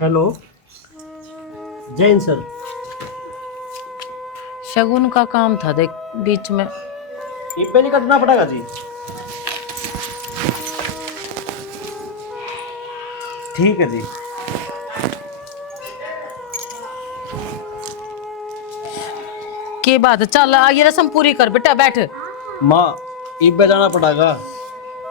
Hello. Jain sir. शगुन का काम था देख बीच में। इब्बे नहीं कटना पड़ेगा जी। ठीक है जी। के बात चल ये रस्म पूरी कर बेटा बैठ। माँ इब्बे जाना पड़ेगा,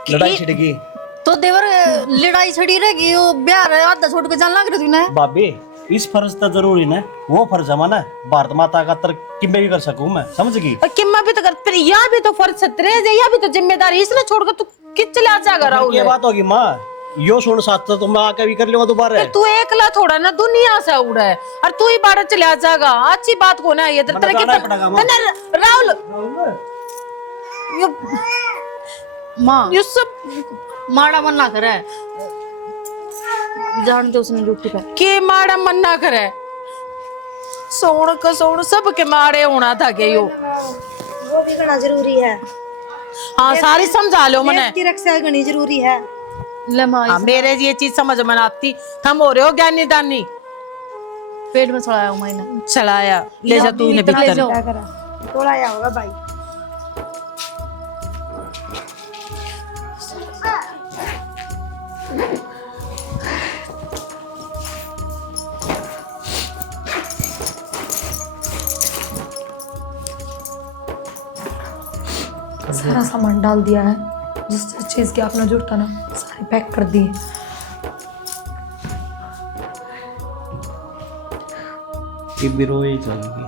लड़ाई छिड़ेगी। तो देवर लड़ाई छड़ी रहेगी वो ब्याह आधा छोड़ के जान लग रही थी ना। बाबे इस फर्ज तो जरूरी ना, वो फर्ज है ना भारत माता का तर किम्बे भी कर सकूं मैं, समझ गई। और किम्मा भी तो कर फिर यह भी तो फर्ज छतरे है यह भी तो जिम्मेदारी इसने छोड़कर तू किस चले आ जाएगा राहुल। ये बात होगी माँ, यो सुन साथ तो मैं आके भी कर लूंगा दोबारा। तू एकला थोड़ा ना दुनिया से उड़ा है और तू ही बाहर चले आ जाएगा। अच्छी बात को ना ये तेरे राहुल माँ ये सब माड़ा मन ना करे, जानते उसने ड्यूटी पे के माड़ा मन ना करे। सोण का सोण सब के माड़े होना था के यो वो भी करना जरूरी है। हाँ सारी समझा लो देश मने। की रक्षा करनी जरूरी है। ले माँ हाँ मेरे ये चीज समझ में आती। हम हो रहे हो ज्ञानी दानी पेट में चढ़ाया हूँ मैंने। चलाया ले जा तूने ले भीतर। जाओ। क्या करा थोड़ा आया होगा भाई। सारा सामान डाल दिया है, जिस जिस चीज़ की आपने जरूरत था ना सारी पैक कर दी। इब्बे रोई जाएगी।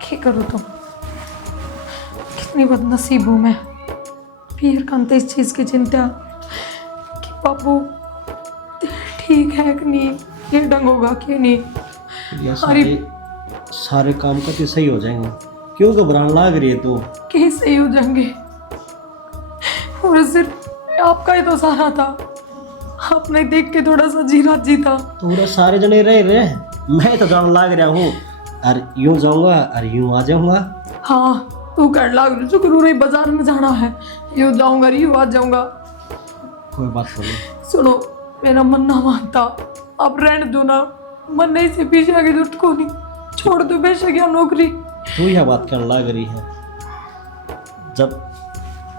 क्या करूँ तो कितनी बदनसीब हूँ मैं। फिर कंते इस चीज़ की चिंता कि बाबू ठीक है कि नहीं, ये ढंग होगा कि नहीं। ये सारे काम का तो सही हो जाएंगे, क्यों घबराने लग रही है तू। कैसे सही हो जाएंगे, और सिर्फ आपका ही तो सहारा था। आपने देख के थोड़ा सा जीरा जीता। पूरे सारे जने रहे मैं तो जान लग रहा हूँ। और यूं जाऊंगा और यूं आ जाऊंगा। हाँ तू कर लाग रही जरूर ही बाजार में जाना है, यूँ जाऊंगा यूँ आ जाऊंगा। कोई बात नहीं। सुनो मेरा मन ना मानता, अब रहने दो ना, मन नहीं से पीछे आगे जुट को नहीं, छोड़ दो बेशक या नौकरी। तू यह बात करने लग रही है, जब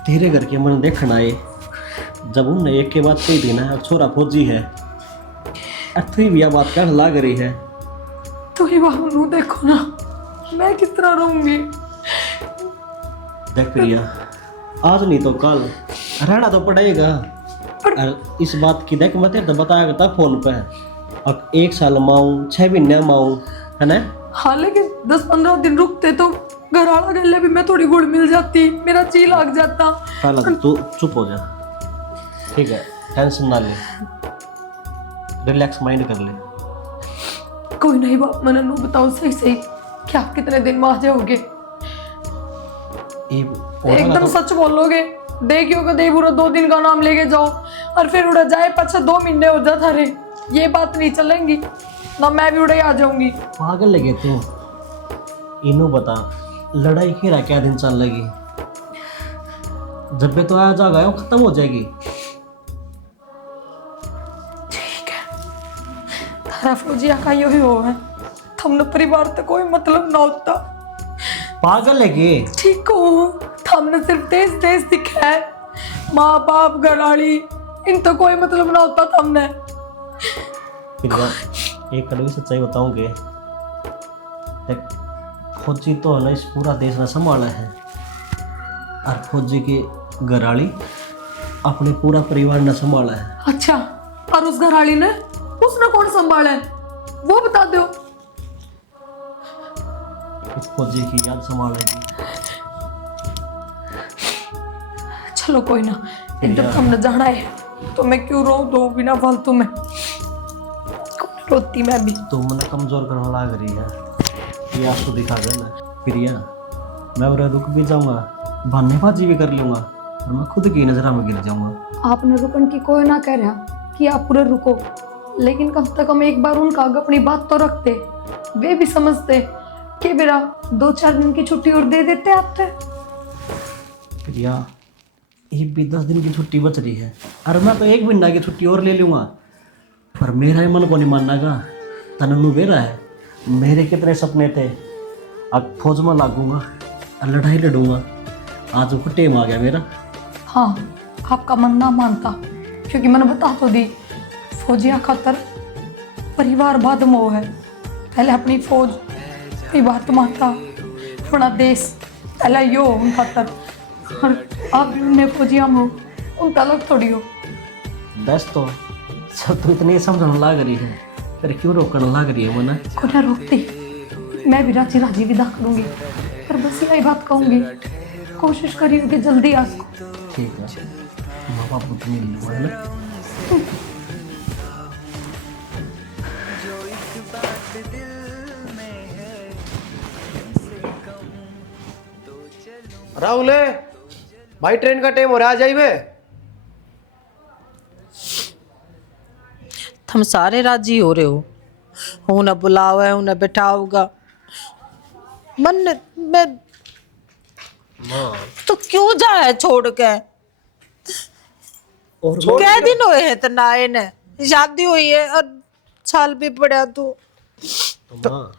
तेरे घर के मन देखना आए, जब उनने एक के बाद कही देना है छोरा फौजी है, और तू भी यह बात करने लग रही है। तो ही बाबू देखो ना मैं किस तरह रहूंगी। देख प्रिया, आज नहीं तो कल रहना तो पड़ेगा। और इस बात की देख मैं तेरे तो बताया था फोन पे, अब 1 साल माऊं 6 महीने माऊं, है ना। हाँ लेकिन 10-15 दिन रुकते तो घर आला गले भी मैं थोड़ी गुड़ मिल जाती, मेरा जी लग जाता। पहले तू चुप हो जा, ठीक है, टेंशन ना ले, रिलैक्स माइंड कर ले। कोई नहीं बाप, मैंने नो बताओ सही सही कि आप कितने दिन में आ जाओगे। एकदम सच बोलोगे, देखियो कदे पूरा 2 दिन का नाम लेके जाओ और फिर उड़ा जाए पाछा 2 महीने हो जाता रे, ये बात नहीं चलेंगी ना, मैं भी उड़े आ जाऊंगी। पागल लगे तू, इनो बता लड़ाई खेरा क्या दिन चल लगी, जब भी तो आ जाएगा वो खत्म हो जाएगी। तारा फौजिया का यही हो है, हमने परिवार तक कोई मतलब ना होता। पागल है के ठीक हो, हमने सिर्फ देश देश दिखा है, माँ बाप घराड़ी इन तो कोई मतलब ना होता हमने। फिर एक कड़वी सच्चाई बताऊंगे, देख फौजी तो है ना इस पूरा देश ने संभाला है, और फौजी के घराड़ी अपने पूरा परिवार ने संभाला है। अच्छा, और उस घराड़ी ने उसने कौन संभाला है वो बता दो। इस फौजी की याद संभालेगी। चलो कोई ना, जब हमने जाना है तो मैं क्यों रो दो बिना फालतू में, रोती मैं भी। तो मैंने कमजोर करने लग रही है, ये आपको दिखा देना। प्रिया मैं उधर रुक भी जाऊंगा, बहानेबाजी भी कर लूंगा, और मैं खुद की नजर में गिर जाऊंगा। आपने रुकन की कोई ना कह रहा कि आप पूरे रुको, लेकिन कम से कम एक बार उनका आगे अपनी बात तो रखते, वे भी समझते कि मेरा 2-4 दिन की छुट्टी और दे देते आपसे। प्रिया ये भी 10 दिन की छुट्टी बच रही है, और मैं तो 1 महीना की छुट्टी और ले लूंगा। पर मेरा ही मन को नहीं मानना का तननु बेरा है। मेरे कितने सपने थे, अब फौज में लागूंगा और लड़ाई लड़ूंगा। आज वो टेम आ गया मेरा। हाँ, आपका मन ना मानता, क्योंकि मैंने बता तो दी, फौजिया खातर परिवार बाद मोह है। पहले अपनी फौज की बात मानता, अपना देश पहले यो उन खातर, और आप ने फौजिया में उनका अलग थोड़ी हो। बस तो सब तो इतनी समझने लग रही है, फिर क्यों रोकने लग रही है मना? को ना रोकती, मैं भी राजी राजी विदा करूंगी, पर बस यही बात कहूंगी, कोशिश करिए कि जल्दी आ सको। ठीक है, माँ बाप को तो मिल लूँगा है ना। राहुल भाई ट्रेन का टाइम हो रहा है, आ जाइए। तुम सारे राजी हो रहे हो, उन्हें बुलावा है, उन्हें बैठाओगा। मन मैं तो क्यों जाए छोड़ के? और क्या दिन हुए हैं तना आए ने, शादी हुई है और साल भी पड़ा तू माँ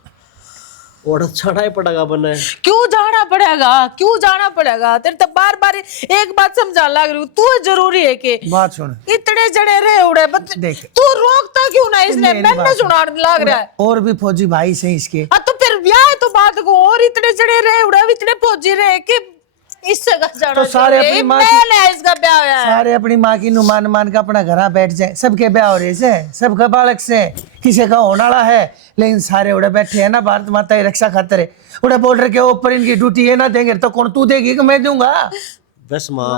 और छड़ा ही पड़ेगा बने। क्यों जाना पड़ेगा? क्यों जाना पड़ेगा? तेरे तो बार बार एक बात समझा लग रही हूँ, तू जरूरी है कि बात सुन, इतने जड़े रहे उड़े देख। तू रोकता क्यों ना? इसने मेरी मैंने बात सुना लग रहा है। और भी फौजी भाई से इसके। तो फिर ब्याह है तो बात को, और इतने जड़े रहे उड़े, इतने फौजी रहे कि इससे का जाना तो सारे जरूरी है। अपनी माँ पहले है इसका ब्याह हुआ है। सारे अपनी माँ की नुमान मान के अपना घर बैठ जाए। सबके ब्याह हो रहे से, सबका बालक से, किसी का होने वाला है, लेकिन सारे उड़े बैठे हैं ना भारत माता की रक्षा खातिर है। उड़े बॉर्डर के ऊपर इनकी ड्यूटी है ना, देंगे तो कौन तू देगी कि मैं दूंगा? बस माँ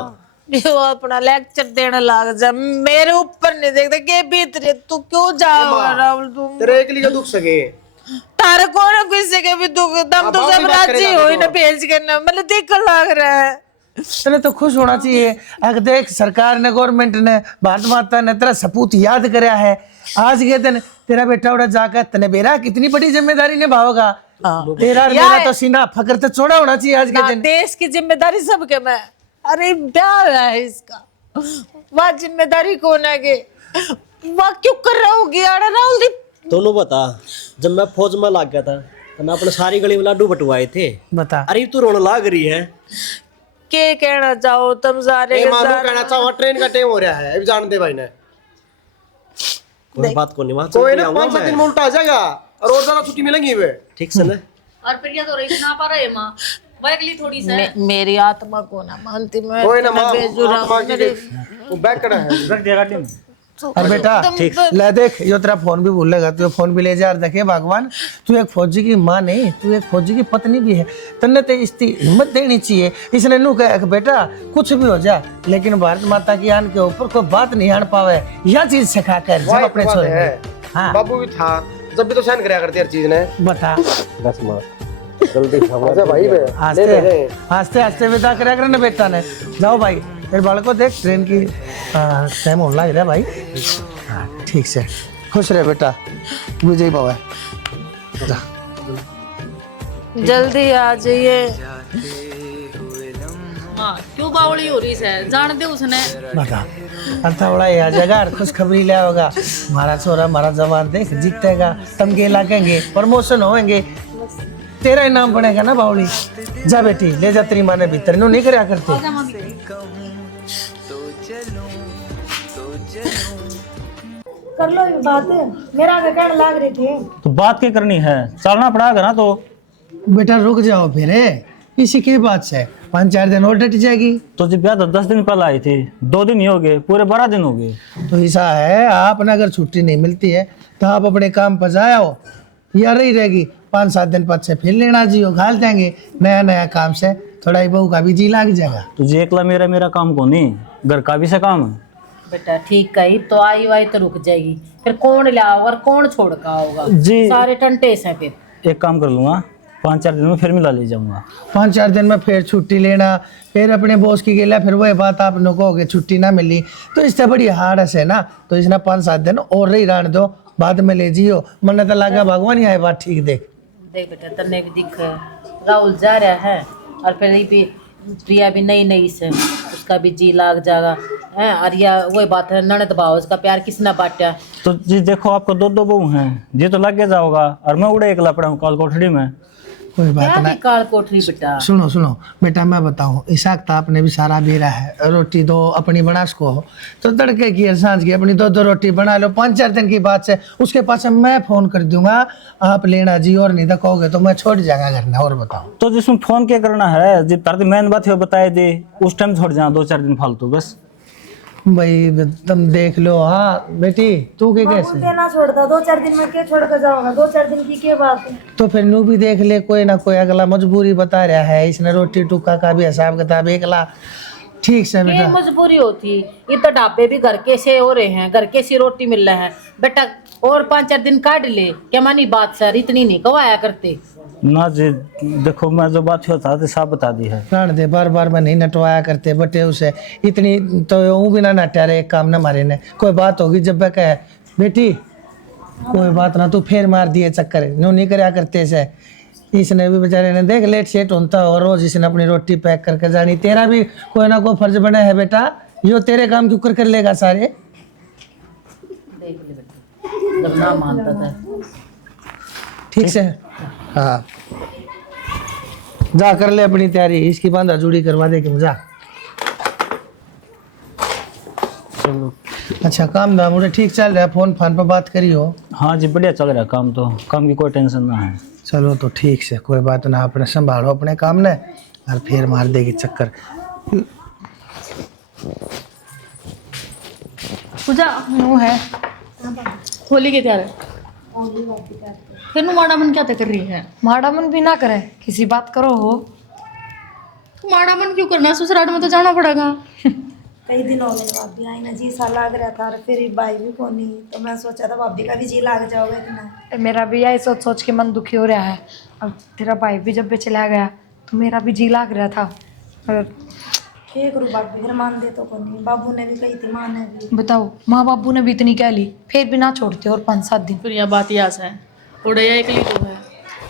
वो अपना लेक्चर देने लग जा, मेरे ऊपर नहीं देखते के भीतर तू क्यों जाओगा राहुल? तुम तेरे एक लिए दुख सके तारे कौन है किसी के भी दुख, दम तो सब राजी हो ना भेज के ना, मतलब देख लग रहा है। तेरे तो खुश होना चाहिए। अगर देख सरकार ने, गवर्नमेंट ने, भारत माता ने तेरा सपूत याद कराया है। आज के दिन तेरा बेटा उड़ा जाकर तने बेरा कितनी बड़ी जिम्मेदारी निभाओगा। तेरा मेरा तो सीना फकर तो चौड़ा होना चाहिए आज के दिन। देश की जिम्मेदारी सबके में। अरे ब्याह हुआ है इसका, वह जिम्मेदारी कौन है के? वह क्यों कर रहा होगी राहुल? दोनों बता, जब मैं फौज में लग गया था तो मैं अपने सारी गली में लाडू बटवाए थे। बता। अरे तू रोने लाग रही है। के कहना चाहो तुम सारे के सारे? कहना चाहो ट्रेन का टाइम हो रहा है, अभी जान दे भाई ने। कोई बात को नहीं माँ, कोई ना 5-7 दिन में उल्टा आ जाएगा और ज्यादा छुट्टी मिलेंगी वे। ठीक से ना। और प्रिया तो रही ना पा रहे माँ, वो अगली थोड़ी सा मेरी आत्मा को ना मानती मैं, कोई ना इतना माँ, बेजुरा आत्मा की मेरे- वो बैक कड़ा है, रख दिया गाड़ी में। तो- और बेटा ठीक। ले देख, यो तेरा फोन भी भूलेगा, तू फोन भी ले जा। देखे भगवान, तू एक फौजी की माँ नहीं, तू एक फौजी की पत्नी भी है। तन्ने ते इसकी हिम्मत देनी चाहिए। इसने नू कहा कि बेटा कुछ भी हो जा, लेकिन भारत माता की आन के ऊपर कोई बात नहीं आन पावे। यह चीज सिखा कर जब अपने छोरे। हाँ बाबू भी था, जब भी तो सहन कराया करती हर चीज ने। बता। बस माँ जल्दी अच्छा भाई बे, आस्ते आस्ते आस्ते विदा करा कर ना बेटा ने। जाओ भाई, फिर बालक को देख ट्रेन की टाइम होने लग रहा है भाई। हाँ ठीक से, खुश रहे बेटा, विजय बाबा। जल्दी आ जाइए। हाँ, क्यों बावली हो रही है? जान दे उसने। बता अर्था बड़ा ये आ जाएगा और खुशखबरी ले होगा। हमारा छोरा हमारा जवान देख जीतेगा, तमगे लागेंगे, प्रमोशन होंगे, तेरा इनाम बनेगा ना बावली। जा बेटी ले जा, तेरी माँ ने भीतर नहीं कराया करते। कर लो ये बात, मेरा आगे कहने लाग रहे थे। तो बात क्या करनी है, चलना पड़ेगा ना। तो बेटा रुक जाओ फिर, इसी के बात से 5-4 दिन और डट जाएगी। तो जब ब्याह 10 दिन पहले आई थी, 2 दिन ही हो गए, पूरे 12 दिन हो गए। तो ऐसा है, आपने अगर छुट्टी नहीं मिलती है तो आप अपने काम पर जाओ, या रही रहेगी 5-7 दिन बाद से फिर लेना जियो, घाल देंगे नया नया काम से, थोड़ा ही बहू का भी जी लग जाएगा। तुझे एकला मेरा काम को नहीं, घर का भी से काम है। बेटा ठीक कही, तो आई वाई तो रुक जाएगी, फिर कौन लाओगा और कौन छोड़ का आओगा? जी। सारे टंटे से फिर एक काम कर लूंगा, 5-4 दिन में फिर मिला ले जाऊंगा। 5-4 दिन में फिर छुट्टी लेना, फिर अपने बॉस की गेला, फिर वही बात आप लोगों को कहोगे छुट्टी ना मिली, तो इससे बड़ी हार्ड है ना। तो इसने 5-7 दिन और रही रहने दो, बाद में ले जियो। मन तो लगा भगवान ही आए बात ठीक। देख देख बेटा, तन्ने भी दिख राहुल जा रहा है, और फिर ये भी प्रिया भी नई नई से, उसका भी जी लाग जाएगा है। और या वही बात है, ननद भाव उसका प्यार किसने बांटा। तो जी देखो, आपको दो दो बहू हैं, जी तो लग जाओगा, और मैं उड़े एकला पड़ा हूँ काल कोठड़ी में। कोई बात क्या नहीं, काल कोठरी बेटा। सुनो सुनो बेटा, मैं बताऊं, इसाक तो आपने भी सारा बेरा है, रोटी दो अपनी बना सको हो तो तड़के की और सांझ की अपनी दो दो रोटी बना लो। 5-4 दिन की बात है, उसके पास मैं फोन कर दूंगा, आप लेना जी, और नहीं तो कहोगे तो मैं छोड़ जाएगा घर ना। और बताओ तो जिसमें फोन क्या करना है, जी तार मेन बात है बताए दे, उस टाइम छोड़ जा 2-4 दिन फालतू बस। भाई तुम देख लो। हाँ बेटी, तू के बाबू कैसे? के ना छोड़ता, 2-4 दिन में क्या छोड़ कर जाओगा? 2-4 दिन की क्या बात है? तो फिर नू भी देख ले, कोई ना कोई अगला मजबूरी बता रहा है, इसने रोटी टुक्का का भी हिसाब किताब एकला। ठीक से ये बेटा, मजबूरी होती, ये तो ढाबे भी घर के से हो रहे हैं, घर के सी रोटी मिल रहा है बेटा। और 5-4 दिन काट ले, क्या मानी बात सर, इतनी नहीं कवाया करते ना जी। देखो मैं जो बात होता तो सब बता दी है। प्राण दे, बार बार मैं नहीं नटवाया करते बटे उसे, इतनी तो ऊँ भी ना नटा रहे, एक काम ना मारे ने। कोई बात होगी जब मैं कहे बेटी कोई बात ना, तू फेर मार दिए चक्कर, नो नहीं करया करते से। इसने भी बेचारे ने देख लेट सेट होता, और रोज इसने अपनी रोटी पैक करके जानी। तेरा भी कोई ना कोई फर्ज बना है बेटा, यो तेरे काम क्यों कर लेगा सारे। देख ले बेटा, जब ना मानता था। ठीक से, हाँ जा कर ले अपनी तैयारी, इसकी बांधा जुड़ी करवा दे कि जा। चलो। अच्छा काम धाम मुझे ठीक चल रहा है, फोन फान पर बात करी हो? हाँ जी बढ़िया चल रहा है काम, तो काम की कोई टेंशन ना है। चलो तो ठीक से, कोई बात ना, अपने संभालो अपने काम ने, और फिर मार देगी चक्कर। पूजा नो है होली के त्यार है फिर नु माड़ा मन क्या तय कर रही है। माड़ा मन भी ना करे, किसी बात करो हो। माड़ा मन क्यों करना है, ससुराल में तो जाना पड़ेगा। कई दिन हो गए भाभी आई ना, जी सा लाग रहा था, और फिर भाई भी को नहीं, तो मैं सोचा था भाभी का भी जी लाग जाओगे कि ना। मेरा भी यही सोच सोच के मन दुखी हो रहा है। अब तेरा भाई भी जब भी चला गया तो मेरा भी जी लाग रहा था। और क्या करूँ भाभी, फिर मान दे तो को नहीं, बाबू ने भी कही थी, मान है भी। बताओ, माँ बाबू ने भी इतनी कह ली, फिर भी ना छोड़ते, और 5-7 दिन। फिर यह बात याद है, उड़ैया एक तो है,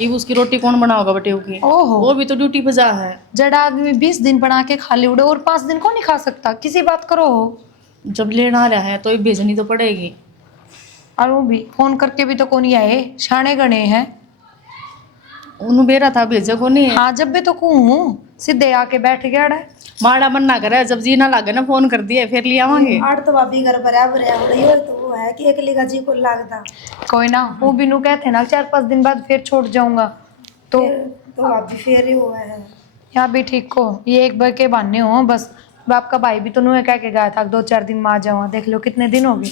ये उसकी रोटी कौन बनाओगा बटेऊ की। ओहो, वो भी तो ड्यूटी पे जा है। जड़ा आदमी 20 दिन बना के खा ले उड़े, और 5 दिन को नहीं खा सकता, किसी बात करो हो। जब लेना आ रहा है तो ये भेजनी तो पड़ेगी। और वो भी फोन करके भी तो कौन ही आए, शाणे गणे हैं। उन्होंने बेरा था भेजा को नहीं। हाँ जब भी तो कहूँ सीधे आके बैठ गया है। माड़ा मन ना करे, जब जी ना लागे ना फोन कर दिए फिर ले आवांगे। आड़ तो भाभी घर बराबर है, उड़ई हो तो वो है कि अकेले का जी को लागता। कोई ना, वो बिनू कहते ना 4-5 दिन बाद फिर छोड़ जाऊंगा, तो तो भाभी फिर ही हुआ है। यहाँ भी ठीक हो, ये एक बार के बहाने हो बस। बाप का भाई भी तो नुए कह के गया था 2-4 दिन में आ जाऊंगा, देख लो कितने दिन हो गए।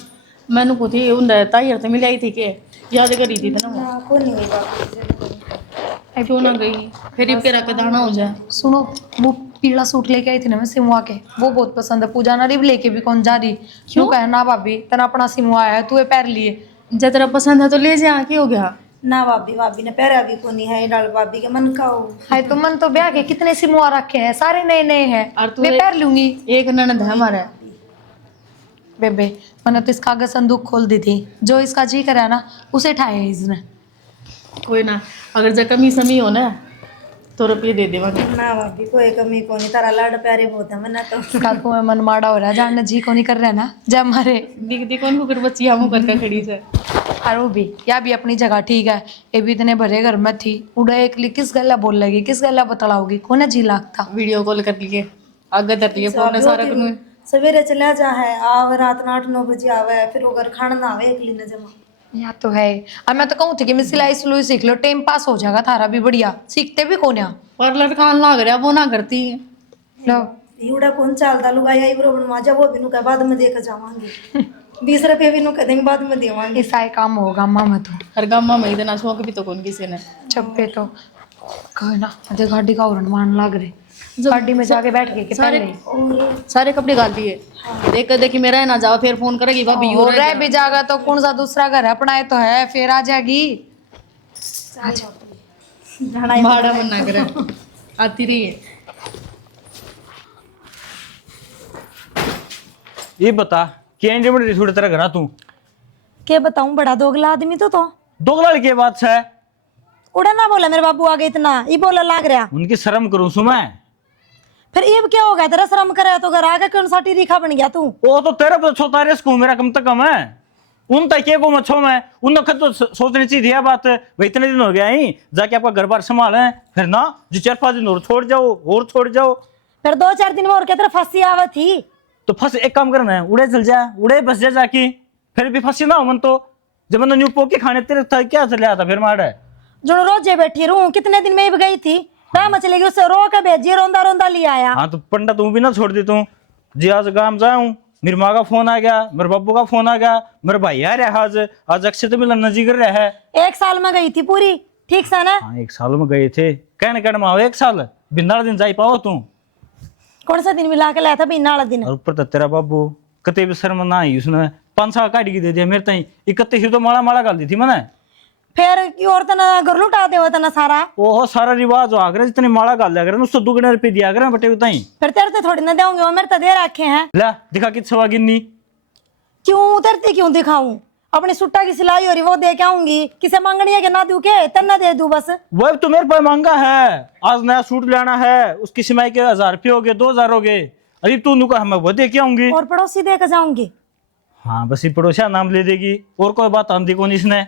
मैंने को थी उन ताहिर तो मिल आई थी के याद करी थी ना वो। ना को नहीं हुई भाभी, क्यों ना गई, फिर इब के रख दाना हो जाए। सुनो, वो पीला सूट लेके आई थी ना मैं सिमुआ के, वो बहुत पसंद है। पूजा ना रिब लेके भी कौन जा रही, क्यों कहे ना भाभी तेरा अपना सिमुआ है, तू ये पैर लिए। जब तेरा पसंद है तो ले जा, क्या हो गया। ना भाभी, भाभी ने पैरा भी को नहीं है, डाल भाभी के मन का हो। हाय तो मन तो ब्याह के कितने सिमुआ रखे हैं, सारे नए नए हैं, और तू मैं पैर लूंगी। एक ननद है हमारा। बेबे मैंने तो इसका आगे संदूक खोल दी थी, जो इसका जी करे ना उसे ठाए है इसने। कोई ना, अगर जब कमी समी हो ना तो रुपये दे देवांगे। ना भाभी कोई कमी को नहीं, तारा लाड प्यारे बहुत है मना तो। काकू में मन माड़ा हो रहा है, जानने जी को नहीं कर रहे ना जब हमारे दिखती कौन को फिर बच्ची हम करके खड़ी से। और वो भी या भी अपनी जगह ठीक है, ये भी इतने भरे घर में थी, उड़ा एक किस गला बोल लगी, किस गला बतलाओगी, कौन जी लागता। वीडियो कॉल कर लिए आगे धर लिए फोन सारा कुछ। सवेरे चला जा है, आवे रात 8-9 बजे आवे, फिर वो घर खाना ना आवे, एक लीने जमा। या तो है। अब मैं तो कहूँ थी कि मैं सिलाई सिलुई सीख लो, टाइम पास हो जाएगा थारा भी बढ़िया, सीखते भी कौन यहाँ। पार्लर खान लाग रहा वो ना करती। लो यूड़ा कौन चालता लुगाई आई बरो बनवा जा, वो बिनु का बाद में देकर जावांगे। 20 रुपये बिनु कह देंगे बाद में देवांगे। ऐसा ही काम होगा मामा तो। हर गाँव में इतना शौक भी तो कौन किसी ने। चप्पे तो कहे ना, अरे गाड़ी का हॉर्न मारने लग रहे, गाड़ी में जाके बैठ गए कि पहले सारे कपड़े गाल दिए। देख कर देखी मेरा ना जाओ, फिर फोन करेगी भाभी हो रहा भी जाएगा तो कौन सा दूसरा घर है, अपना है तो है, फिर आ जाएगी। भाड़ा मन ना करे, आती रही है। ये बता कैंडी में थोड़ी तरह घरा तू के बताऊं, बड़ा दोगला आदमी तो दोगलाल के बात है। उड़ा ना बोला मेरे बाबू आगे इतना, ये बोला लाग रहा। उनकी शर्म करूं सु मैं। फिर ये क्या हो गया तेरा? शर्म करे तो घर आके कौन सा टीरीखा बन गया तू? वो तो तेरा तो छोटा रिस्क मेरा कम से कम है। उन तक को मच्छो मैं उन खुद तो सोचनी चाहिए बात। भाई इतने दिन हो गया ही जाके आपका घर बार संभाले, फिर ना जो 4-5 दिन और छोड़ जाओ। फिर 2-4 दिन में और किधर फंसी आवत थी? तो फंस एक काम करना है, उड़े चल जा, उड़े बस जा जाके, फिर भी फंसी ना हो मन तो। जब मैंने न्यू पोके खाने तेरे था क्या चल आता फिर मारे जो रोजे बैठी रहूं, कितने दिन में ही गई थी, कहाँ चली गई? उससे रो के भेजी, रोंदा रोंदा ले आया। हाँ तो पंडा तू भी ना छोड़ दी तू जी। आज गांव जाऊं, मेरी माँ का फोन आ गया, मेरे बाबू का फोन आ गया, मेरे भाई आ रहा है आज अक्षय तो मिलन नजीक रहा है। 1 साल में गई थी पूरी, ठीक सा ना? हाँ 1 साल में गए थे, कहने माओ 1 साल बिना दिन जाई पाओ तू। कौन सा दिन मिला के लाया था? बिना वाला दिन। और ऊपर तो तेरा बाबू कते भी शर्म ना आई, उसने 5 साल काट के दे दिया मेरे ताई। 31 तो माला गाल दी थी मैंने। फिर की और तना घर लुटा दे तना सारा। ओहो सारा रिवाज हो गया, जितने माला गाल दिया करे उसको 2 गुना रुपये दिया करे बटे उताई। फिर तेरे तो थोड़ी ना देंगे, वो मेरे तो दे रखे हैं। ला दिखा कि सवा गिन्नी क्यों तेरते क्यों दिखाऊं? अपनी सुट्टा की सिलाई हो रही वो दे के आऊंगी। किसे मांगनी है कि ना दूं के? तना दे दूं बस। वो तो मेरे पास मांगा है, आज नया सूट लेना है, उसकी सिलाई के 1000 रुपये हो गए, 2000 हो गए। अरे तू नुका हमें वो दे के आऊंगी। और पड़ोसी दे के जाऊंगी। हाँ बस ये पड़ोसिया नाम ले देगी, और कोई बात आंधी कौन इसने।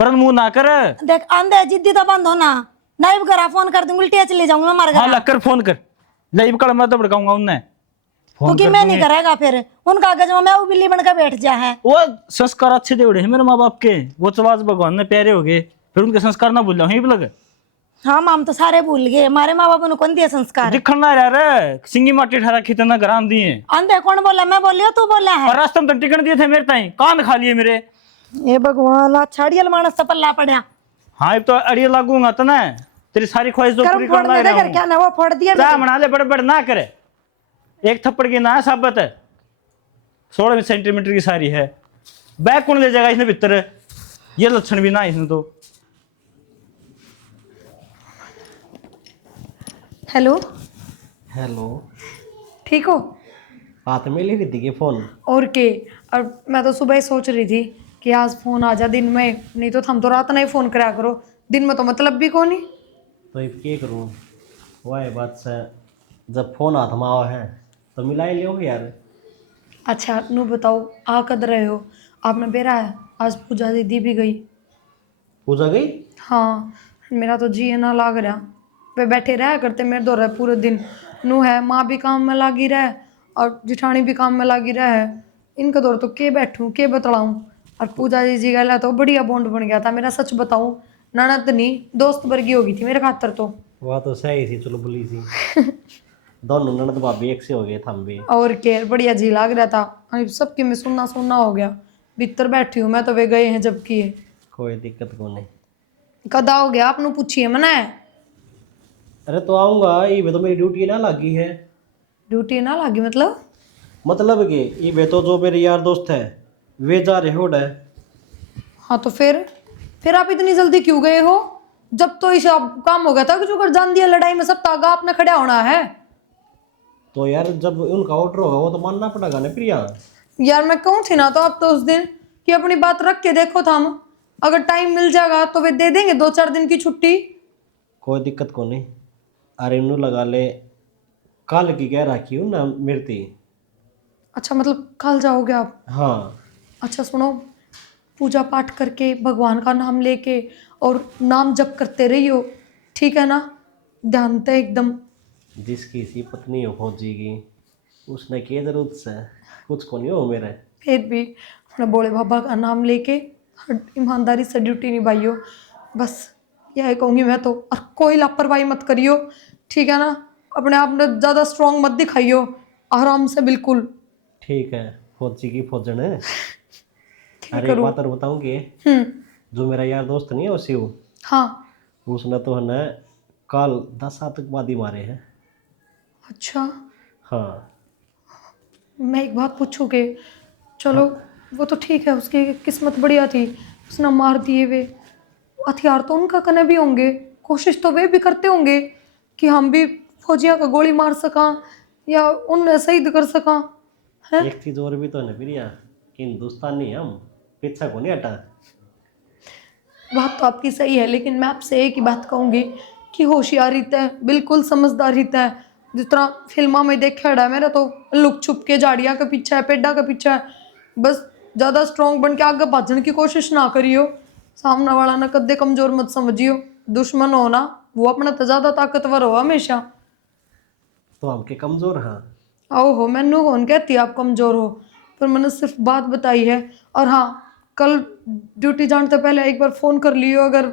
पर मुंह ना कर। देख आंधे जिद्दी तो बंद होना, नहीं करा फोन कर दूंगी, उल्टिया चले जाऊंगी मैं मर हाँ गया। लग कर फोन कर, लाइव कल मैं तो भड़काऊंगा उन्हें। क्योंकि मैं नहीं करेगा फिर उन कागज में मैं वो बिल्ली बनकर बैठ जा है। वो संस्कार अच्छे दे उड़े हैं मेरे माँ बाप के, वो चवाज भगवान ने प्यारे हो गए, फिर उनके संस्कार ना भूल जाओ लगे। हाँ माम तो सारे भूल गए, हमारे माँ बाप ने कौन दिया संस्कार? दिखण ना रह रहे सिंगी माटी ठहरा खितना घरान दिए। अंधे कौन बोला? मैं बोली हो, तू बोला है? और रास्ते में तो टिकट दिए थे मेरे ताई, कान खा लिए मेरे। ये भगवान छाड़ियल मानस से पल्ला पड़ा। हाँ अब तो अड़िए लागूंगा तो ना तेरी सारी ख्वाहिश तो पूरी कर्म फोड़ करना दे है। कर क्या ना वो फोड़ दिया। चाह बना ले, बड़ ना करे, एक थप्पड़ की ना साबत है। 16 सेंटीमीटर की सारी है, बैग कौन ले जाएगा इसने भीतर? ये लक्षण भी ना इसने तो। हेलो हेलो, ठीक हो? हाथ में ले रही थी कि फोन? और के, और मैं तो सुबह ही सोच रही थी कि आज फोन आ जा दिन में, नहीं तो हम तो रात नहीं फोन करा करो, दिन में तो मतलब भी कौन ही। तो अब क्या करूँ? वह बात से जब फोन हाथ में आओ है तो मिला ही लियो यार। अच्छा नू बताओ, आ कद रहे हो? आपने बेरा है आज पूजा दीदी भी गई। पूजा गई? हाँ मेरा तो जी ना लाग रहा, वे बैठे रहा करते मेरे दो रहे पूरे दिन। नू है माँ भी काम में लागी रहे और जिठानी भी काम में लागी रहे, इनका दौर तो के बैठूं के बतलाऊं। और पूजा जी गला तो बढ़िया बॉन्ड बन गया था मेरा, सच बताऊं ननद नहीं दोस्त वर्गी होगी थी मेरे खातर तो। वह तो सही थी, चलो बोली थी। दोनों ननद भाभी एक से हो गए थे हम भी। और के बढ़िया जी लाग रहा था। अभी सबकी में सुनना सुनना हो गया, भीतर बैठी हूँ मैं तो वे गए हैं जबकि ये। कोई दिक्कत को नहीं। कदा हो गया आपने पूछिए मना है? अरे तो आऊँगा, ये तो मेरी ड्यूटी ना लगी है। ड्यूटी ना लागी मतलब कि ये तो जो मेरे यार दोस्त है वे जा रहे हो डे। हाँ तो फिर आप इतनी जल्दी क्यों गए हो? जब तो इस काम हो गया था कि जो कर जान दिया लड़ाई में सब तागा आपने खड़ा होना है। तो यार जब उनका ऑर्डर होगा वो तो मानना पड़ेगा ना प्रिया। यार मैं कहूँ थी ना तो आप तो उस दिन कि अपनी बात रख के देखो था, हम अगर टाइम मिल जाएगा तो वे दे देंगे 2-4 दिन की छुट्टी। कोई दिक्कत को नहीं। अरे इन्नू लगा ले, कल की कह रखी हूँ ना मृति। अच्छा मतलब कल जाओगे आप? हाँ। अच्छा सुनो, पूजा पाठ करके भगवान का नाम लेके और नाम जप करते रहियो, ठीक है ना? ध्यान से एकदम। जिसकी सी पत्नी हो फौजी की उसने क्या जरूरत से, कुछ को नहीं हो मेरे। फिर भी अपने बोले बाबा का नाम लेके ईमानदारी से ड्यूटी निभाइयो, बस यही कहूँगी मैं तो। और कोई लापरवाही मत करियो, ठीक है ना? अपने आप में ज़्यादा स्ट्रॉन्ग मत दिखाइयो, आराम से बिल्कुल। ठीक है, फौजी की फौजन है। अरे एक करूँ? बात और बताऊँगी, जो मेरा यार दोस्त नहीं है वो शिव, हाँ। उसने तो है ना कल 10 आतंकवादी मारे हैं। अच्छा हाँ। मैं एक बात पूछूँ कि चलो वो तो ठीक है, उसकी किस्मत बढ़िया थी, उसने मार दिए वे। हथियार तो उनका कने भी होंगे, कोशिश तो वे भी करते होंगे कि हम भी फौजिया का गोली मार सका या उन्हें शहीद कर सका है। एक चीज और भी तो है ना प्रिया कि हिंदुस्तानी हम पीछा को नहीं हटा। बात तो आपकी सही है, लेकिन मैं आपसे एक ही बात कहूँगी कि होशियारी तय, बिल्कुल समझदारी तय, जिस तरह फिल्मों में देखा है मेरा तो लुक छुप के झाड़िया के पीछे है, पेड़ा के पीछे है। बस ज़्यादा स्ट्रॉन्ग बन के आगे भाजने की कोशिश ना करियो। सामने वाला ना कदे कमजोर मत समझियो। दुश्मन हो ना वो अपना तो ज़्यादा ताकतवर हो हमेशा। तो हमके कमजोर हाँ। आओ हो मैनू कौन कहती आप कमजोर हो, पर मैंने सिर्फ बात बताई है। और हाँ, कल ड्यूटी जाने से पहले एक बार फोन कर लियो अगर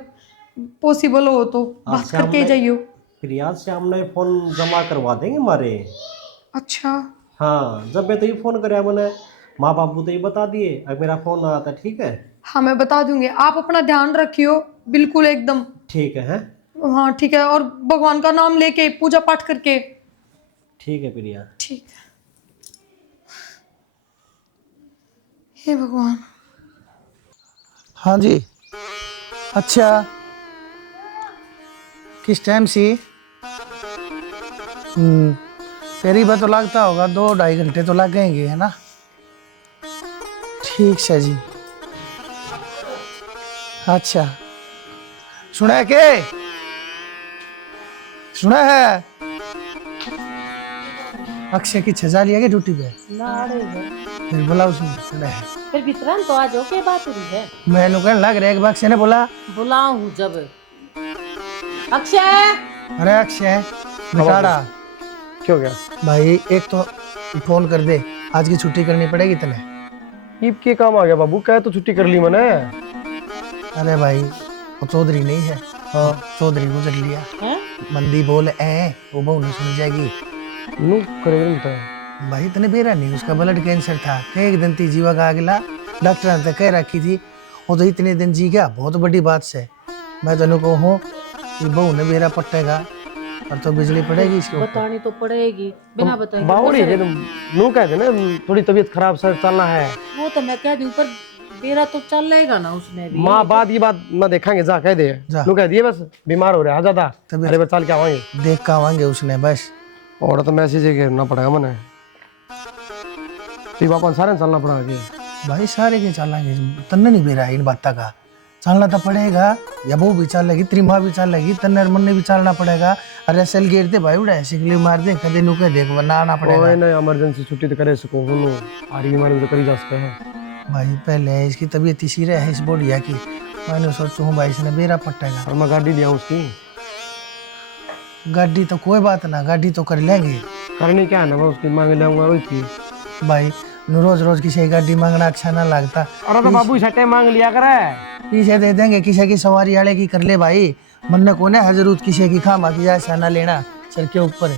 पॉसिबल हो तो, बात अच्छा, करके जाइयो। फिर आज से हमने फोन जमा करवा देंगे हमारे। अच्छा हाँ, जब मैं तो ये फोन कराया मैंने, माँ बापू तो ये बता दिए, अब मेरा फोन आया था। ठीक है हाँ मैं बता दूंगी, आप अपना ध्यान रखियो बिल्कुल एकदम। ठीक है हैं? हाँ ठीक है, और भगवान का नाम लेके पूजा पाठ करके। ठीक है प्रिया। ठीक है। हे भगवान। हाँ जी। अच्छा, किस टाइम से? फेरी पर तो लगता होगा 2-2.5 घंटे तो लग गएंगे, है ना? ठीक है जी। अच्छा, सुना है के? सुना है अक्षय की छजा लिया के ड्यूटी पे? फिर बोला उसने सुना है। फिर वितरण तो आज ओके बात हुई है। मैंने कहने लग रहा है कि अक्षय ने बोला बुलाऊं जब अक्षय। अरे अक्षय बेटाड़ा, क्यों गया? भाई एक तो फोन कर दे, आज की छुट्टी करनी पड़ेगी तने। ईब के काम आ गया बाबू, कह तो छुट्टी कर ली मैंने। अरे भाई वो चौधरी नहीं है, चौधरी गुजर लिया। मंदी बोल वो बहु नहीं सुन जाएगी। नू करेगा तो भाई तने बेरा नहीं, उसका ब्लड कैंसर था, एक दिन ती जीवा का अगला डॉक्टर ने तो कह रखी थी, वो तो इतने दिन जी गया, बहुत बड़ी बात से। मैं तेन कहूँ ये बहू ने बेरा पट्टेगा और तो बिजली पड़ेगी इसके ऊपर। बतानी तो पड़ेगी, बिना बताए बावड़ी है तुम। नू कह देना थोड़ी तबीयत खराब सर चलना है। वो तो मैं कह दूं, पर बेरा तो चलेगा ना उसने भी। माँ बात की बात ना देखेंगे, जा कह दे। जा। नू कह दिए बस बीमार हो रहा है ज्यादा, अरे बस चल के आवांगे, देख के आवांगे उसने बस। और तो मैसेज करना पड़ेगा मैंने, तो वापस सारे चलना पड़ेगा। भाई सारे के चलेंगे, तन्ने नहीं बेरा इन बात का चलना तो पड़ेगा। या वो भी चलेगी, तेरी माँ भी चलेगी, तन्ने मन ने भी चलना पड़ेगा। अरे सेल गेट दे भाई, उड़ा ऐसे के लिए मार दे कदे नु के देख वरना आना पड़ेगा। नहीं इमरजेंसी छुट्टी तो करे सको हुनु, आ रही बीमारी तो करी जा सकता है। भाई पहले इसकी तबीयत इसी रहे है इस बोलिया की, मैंने सोचू हूँ भाई इसने बेरा पट्टेगा। और मैं गाड़ी लिया उसकी। गाड़ी तो कोई बात ना, गाड़ी तो कर लेंगे। करनी क्या है ना, मैं उसकी मांग लाऊंगा उसकी। भाई रोज रोज किसी की गाड़ी मांगना अच्छा ना लगता। अरे तो बाबू छठे मांग लिया करे, पीछे दे देंगे, किसी की सवारी वाले की कर ले भाई। मन ने कोने है जरूरत किसी की खामा की ऐसा ना लेना सर के ऊपर।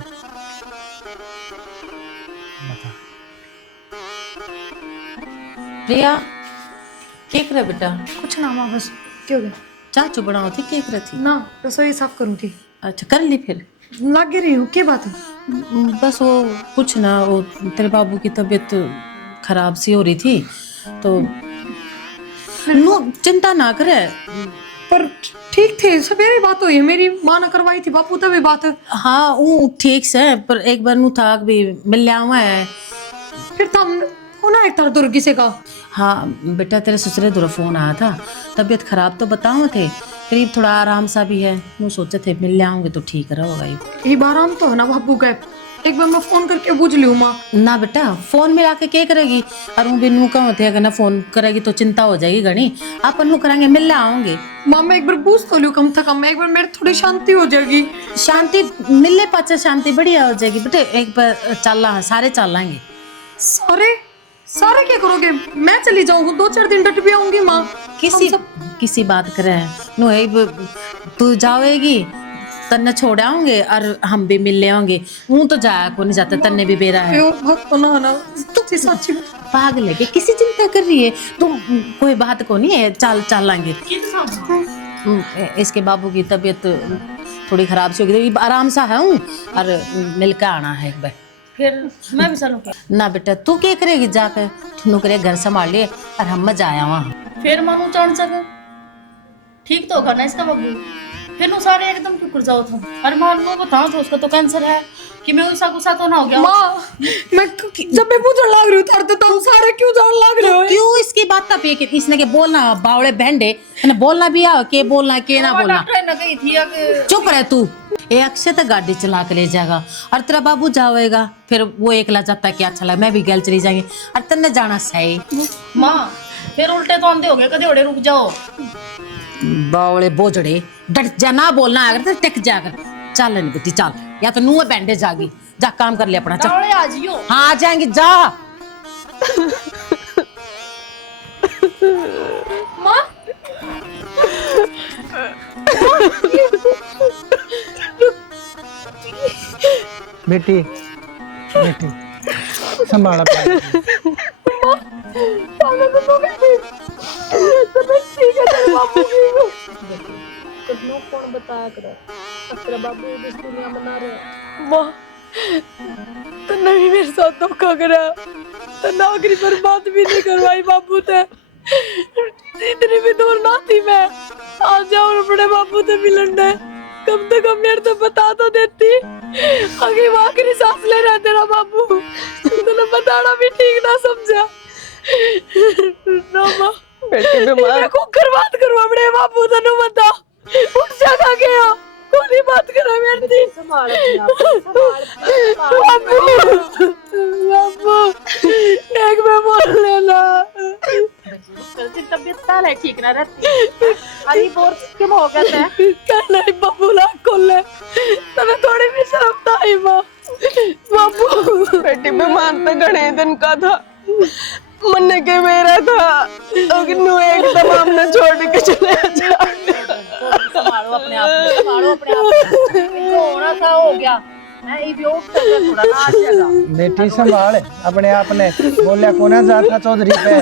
प्रिया क्या कर बेटा? कुछ ना माँ, बस क्यों गया? चाचू बनाओ थी, क्या कर थी? ना रसोई साफ करूँ थी। अच्छा कर ली फिर? लग रही हूँ, क्या बात है? बस वो कुछ ना, वो तेरे बाबू की तबीयत खराब सी हो रही थी, तो नो चिंता ना करे। पर ठीक थे, सवेरे बात हुई है, मेरी माँ ने करवाई थी, बापू तभी बात। हाँ वो ठीक से, पर एक बार नू था भी मिल हुआ है। फिर तब होना एक तरह दुर्गी से का। हाँ बेटा तेरे ससुरे दूर फोन आया था, तबीयत खराब तो बताओ थे, करीब थोड़ा आराम सा भी है, नू सोचे थे मिल आऊंगे तो ठीक रहेगा। ये बार आराम तो है ना बापू का, एक बार मैं फोन करके पूछ लूँ माँ। ना बेटा फोन मिला के क्या करेगी, और वो भी नू का होते अगर ना फोन करेगी तो चिंता हो जाएगी घनी, अपन नू करेंगे मिलने आऊंगे। माँ मैं एक बार पूछ तो लूँ कम से कम, एक बार मेरी थोड़ी शांति हो जाएगी। शांति मिलने पाचे शांति बढ़िया हो जाएगी बेटे, एक बार चल रहा सारे चल लाएंगे। सारे सारे क्या करोगे? मैं चली जाऊंगी, 2-4 दिन डट भी आऊंगी माँ। किसी बात करे नो है, तू जाओगी तन्ने छोड़ आऊंगे और हम भी मिल ले आऊंगे। हूँ तो जाया को नहीं जाता, तन्ने भी बेरा है। ना तो सच्ची पागल है कि किसी चिंता कर रही है तो कोई बात को नहीं है, चल लाएंगे। इसके बाबू की तबीयत थोड़ी खराब सी हो गई, आराम सा है हूँ और मिलकर आना है एक बार। फिर मैं भी चलूँ क्या? ना बेटा तू क्या करेगी जाकर, तू करे घर संभाल लिए और हम मजा आया वहाँ। फिर मानू चाण सके ठीक तो होगा ना इसका बाबू? फिर नु सारे एकदम क्यों कर जाओ तुम? अरे मां नु बताओ तो उसका तो कैंसर है कि मैं उसा गुस्सा तो ना हो गया। माँ मैं जब मैं पूछने लग रही हूँ तार तो सारे क्यों जान लग रहे हो? क्यों इसकी बात का पे इसने के बोलना बावड़े बहंडे ने बोलना भी आ के बोलना के ना बोलना। डॉक्टर ने कही थी कि चुप रह तू। ये अक्षय तो गाड़ी चला के ले जाएगा और तेरा बाबू जाएगा, फिर वो एकला जाता है कि अच्छा लगा मैं भी गल चली जाएंगे और तेने जाना सही। मां फिर उल्टे तो आंधे हो गए, कदे ओड़े रुक जाओ। बावड़े बोझड़े डट जा, ना बोलना अगर तो टिक जाकर चल नहीं बुद्धि चल, या तो नूह बैंडेज आ गई, जा काम कर ले अपना चल। बावड़े आ जियो। हाँ आ जाएंगे जा। बेटी बेटी संभाल अपना। कौन बताया करे तेरा बाबू इस दुनिया में ना रहे। माँ तन्ने भी मेरे साथ धोखा करा, तन्ने आखिरी पर बात भी नहीं करवाई बाबू ते। इतनी भी दूर ना थी मैं, आज जाओ अपने बाबू से मिलन दे, कम से कम मेरे तो बता तो देती आगे आखिरी सांस ले रहा है तेरा बाबू। तूने बताना भी ठीक ना समझा ना माँ। बेटे बीमार को करवात करवा अपने बाबू तनु बता उठ जा खा गया कोई बात करा मेरे दी संभाल बाबू एक में बोल लेना तबीयत साल है ठीक ना रहती। अरे बोर क्यों हो गया है? कहना ही बाबू ला खोले तने थोड़ी भी शर्म आई माँ। बाबू बेटी बीमार तो घणे दिन का था, मन के मेरा था अग्नू एकदम हमने छोड़ के चले जा। संभालो अपने आप को, संभालो अपने आप को। जो होना था हो गया। मैं ये योग कर थोड़ा ना आ जाएगा। बेटी संभाल अपने आप ने बोलिया कोना जाता चौधरी पे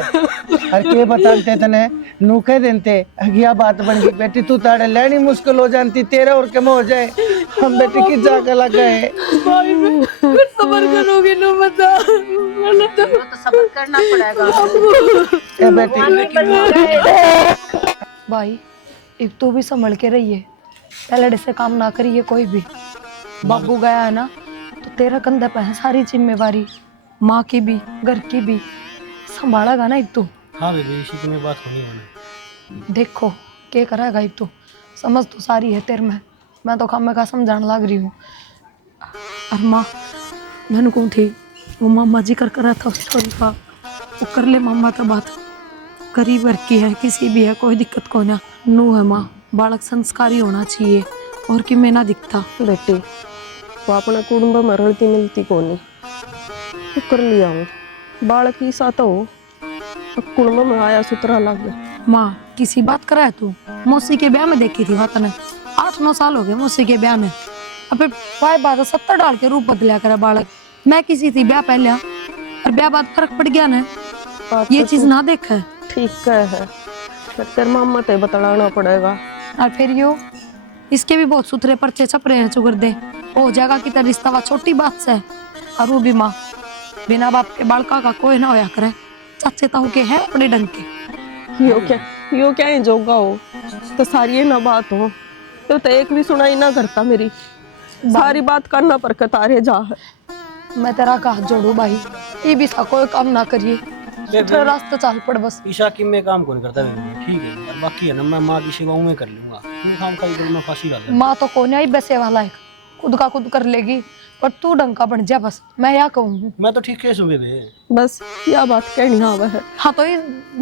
और के बताते तने नू कह देते अगिया बात बन गई। बेटी तू ताड़े लेनी मुश्किल हो जानती तेरा और कम हो जाए, हम बेटी की जाकर लगा है। भाई मैं कुछ सबर करोगे नो बता तो सब्र करना पड़ेगा। ए बेटी भाई एक तो भी संभल के रहिए, पहले से काम ना करिए कोई भी। बाबू गया है ना तो तेरा कंधे पे है सारी जिम्मेवारी, माँ की भी घर की भी संभालेगा ना एक तू। हाँ बेबी इसी की में बात होनी होनी। देखो क्या करेगा एक तू, समझ तो सारी है तेरे में, मैं तो खामे का समझाने लग रही हूँ। और माँ मैंने कौन थी वो मामा जी कर रहा था स्टोरी का, वो कर ले मामा तो बात गरीब घर की है किसी भी है कोई दिक्कत को ना नू है माँ, बालक संस्कारी होना चाहिए और कि मैं ना दिखता। बेटी वो अपना कुटुंब में रलती मिलती कोनी तो कर लिया हूँ, बालक ही साथ हो कुटुंब में आया सुतरा लग गया। माँ किसी बात करा है तू, मौसी के ब्याह में देखी थी बात ने, 8-9 साल हो गए मौसी के ब्याह में, अब फिर बात 70 डाल के रूप बदलिया करे बालक। मैं किसी थी ब्याह पहले और ब्याह बाद फर्क पड़ गया ना, ये चीज ना देखे। ठीक है फिर तेरे मामा ते बतलाना पड़ेगा। और फिर यो इसके भी बहुत सुथरे पर्चे छप रहे हैं चुगर दे हो जाएगा कि तेरा रिश्ता वा छोटी बात से। और वो भी माँ बिना बाप के बालका का कोई ना होया करे, चाचे ताऊ के है अपने डंग के। यो क्या ही जोगा हो तो सारी ना बात हो तो एक भी सुनाई ना करता मेरी, सारी बात करना पर कतारे जा है। मैं तेरा का हाथ जोड़ू भाई, ये भी सा कोई काम ना करिए, सुथरे रास्ते चल पड़ बस। ईशा की मैं काम कौन करता बेबी, ठीक है और बाकी है ना मैं माँ की सेवा में कर लूंगा, तू काम का इधर में फांसी डाल। माँ तो कोने ही बसे वाला है, खुद का खुद कर लेगी, पर तू ढंग का बन जा बस, मैं या कहूँ। मैं तो ठीक है सुबह बे बस यह बात कहनी आवा है। हाँ तो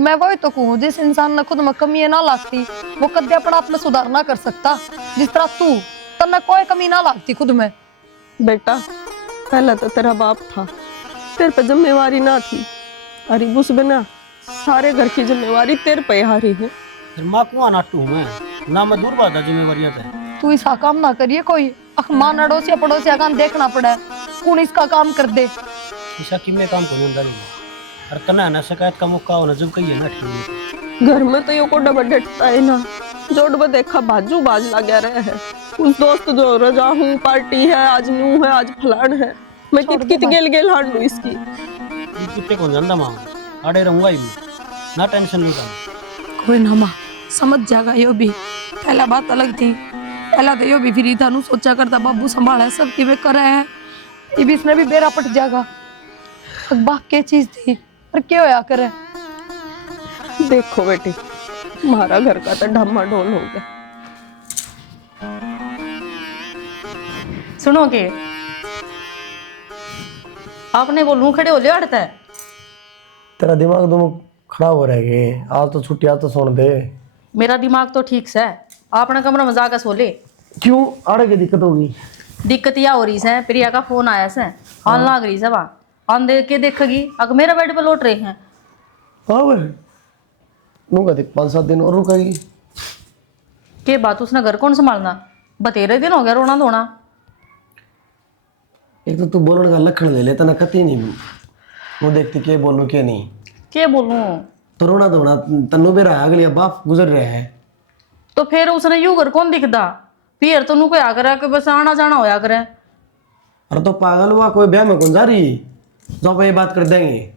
मैं वही तो कहूँ, जिस इंसान ने खुद में कमी ना लागती वो कदे अपना आप में सुधार ना कर सकता, जिस तरह तू तन्ने कोई कमी ना लागती खुद में। बेटा पहले तो तेरा बाप था, तेरे पे जिम्मेवारी ना थी, अरे उस बिना सारे घर की जिम्मेवारी तेरे पे आ रही है। फिर माँ को नाटू मैं ना मैं दूर बात जिम्मेवारियां है। तू ऐसा काम ना करिए कोई, माँ अड़ोसी पड़ोसी का देखना पड़े कौन इसका काम कर दे। ईशा की मैं काम कौन अंदर और तना ना शिकायत का मौका होना जब कही है ना ठीक। घर में तो यो को डबल डटता है ना, जोड़ में देखा बाजू बाज लगा रहे हैं, उस दोस्त जो रजा हूँ पार्टी है आज नू है आज फलान है, मैं कित कित गेल गेल हांड लू इसकी कितने कौन जानता माँ आड़े रहूंगा ही ना टेंशन नहीं करना। कोई ना माँ समझ जाएगा यो भी, पहला बात अलग थी पहला तो यो भी फ्री था नु सोचा करता बाबू संभाला सब कि वे करे है ये भी इसने भी बेरा पट जाएगा अखबार के चीज थी पर क्या होया करे। देखो बेटी हमारा घर का तो ढमाढोल हो गया। सुनोगे आपने वो लू खड़े हो ले अड़ता है। तेरा दिमाग तुम खराब हो रहेगी। आज तो छुट्टी आज तो सुन दे। मेरा दिमाग तो ठीक से है, अपना कमरा में जाकर सो ले। क्यों आड़े की दिक्कत होगी? दिक्कत यह हो रही है प्रिया का फोन आया से आन लाग रही है वहाँ आन देख के देखेगी अगर मेरा बेड पे लौट रहे हैं। हाँ वह नूंगा देख 5-7 दिन और रुकेगी। के बात उसने घर कौन संभालना, बतेरे दिन हो गया रोना धोना। एक तो तू बोलने का लक्षण ले लेता ना कती नहीं वो देखती के बोलूं के नहीं के बोलूं तो रोना धोना तन्नू भी रहा अगले बाप गुजर रहे हैं। तो फिर उसने यूं घर कौन दिखदा फिर तो नू क्या करे कि बस आना जाना होया करे। अरे तो पागल हुआ कोई ब्याह में कौन जा रही जो ये बात कर देंगे।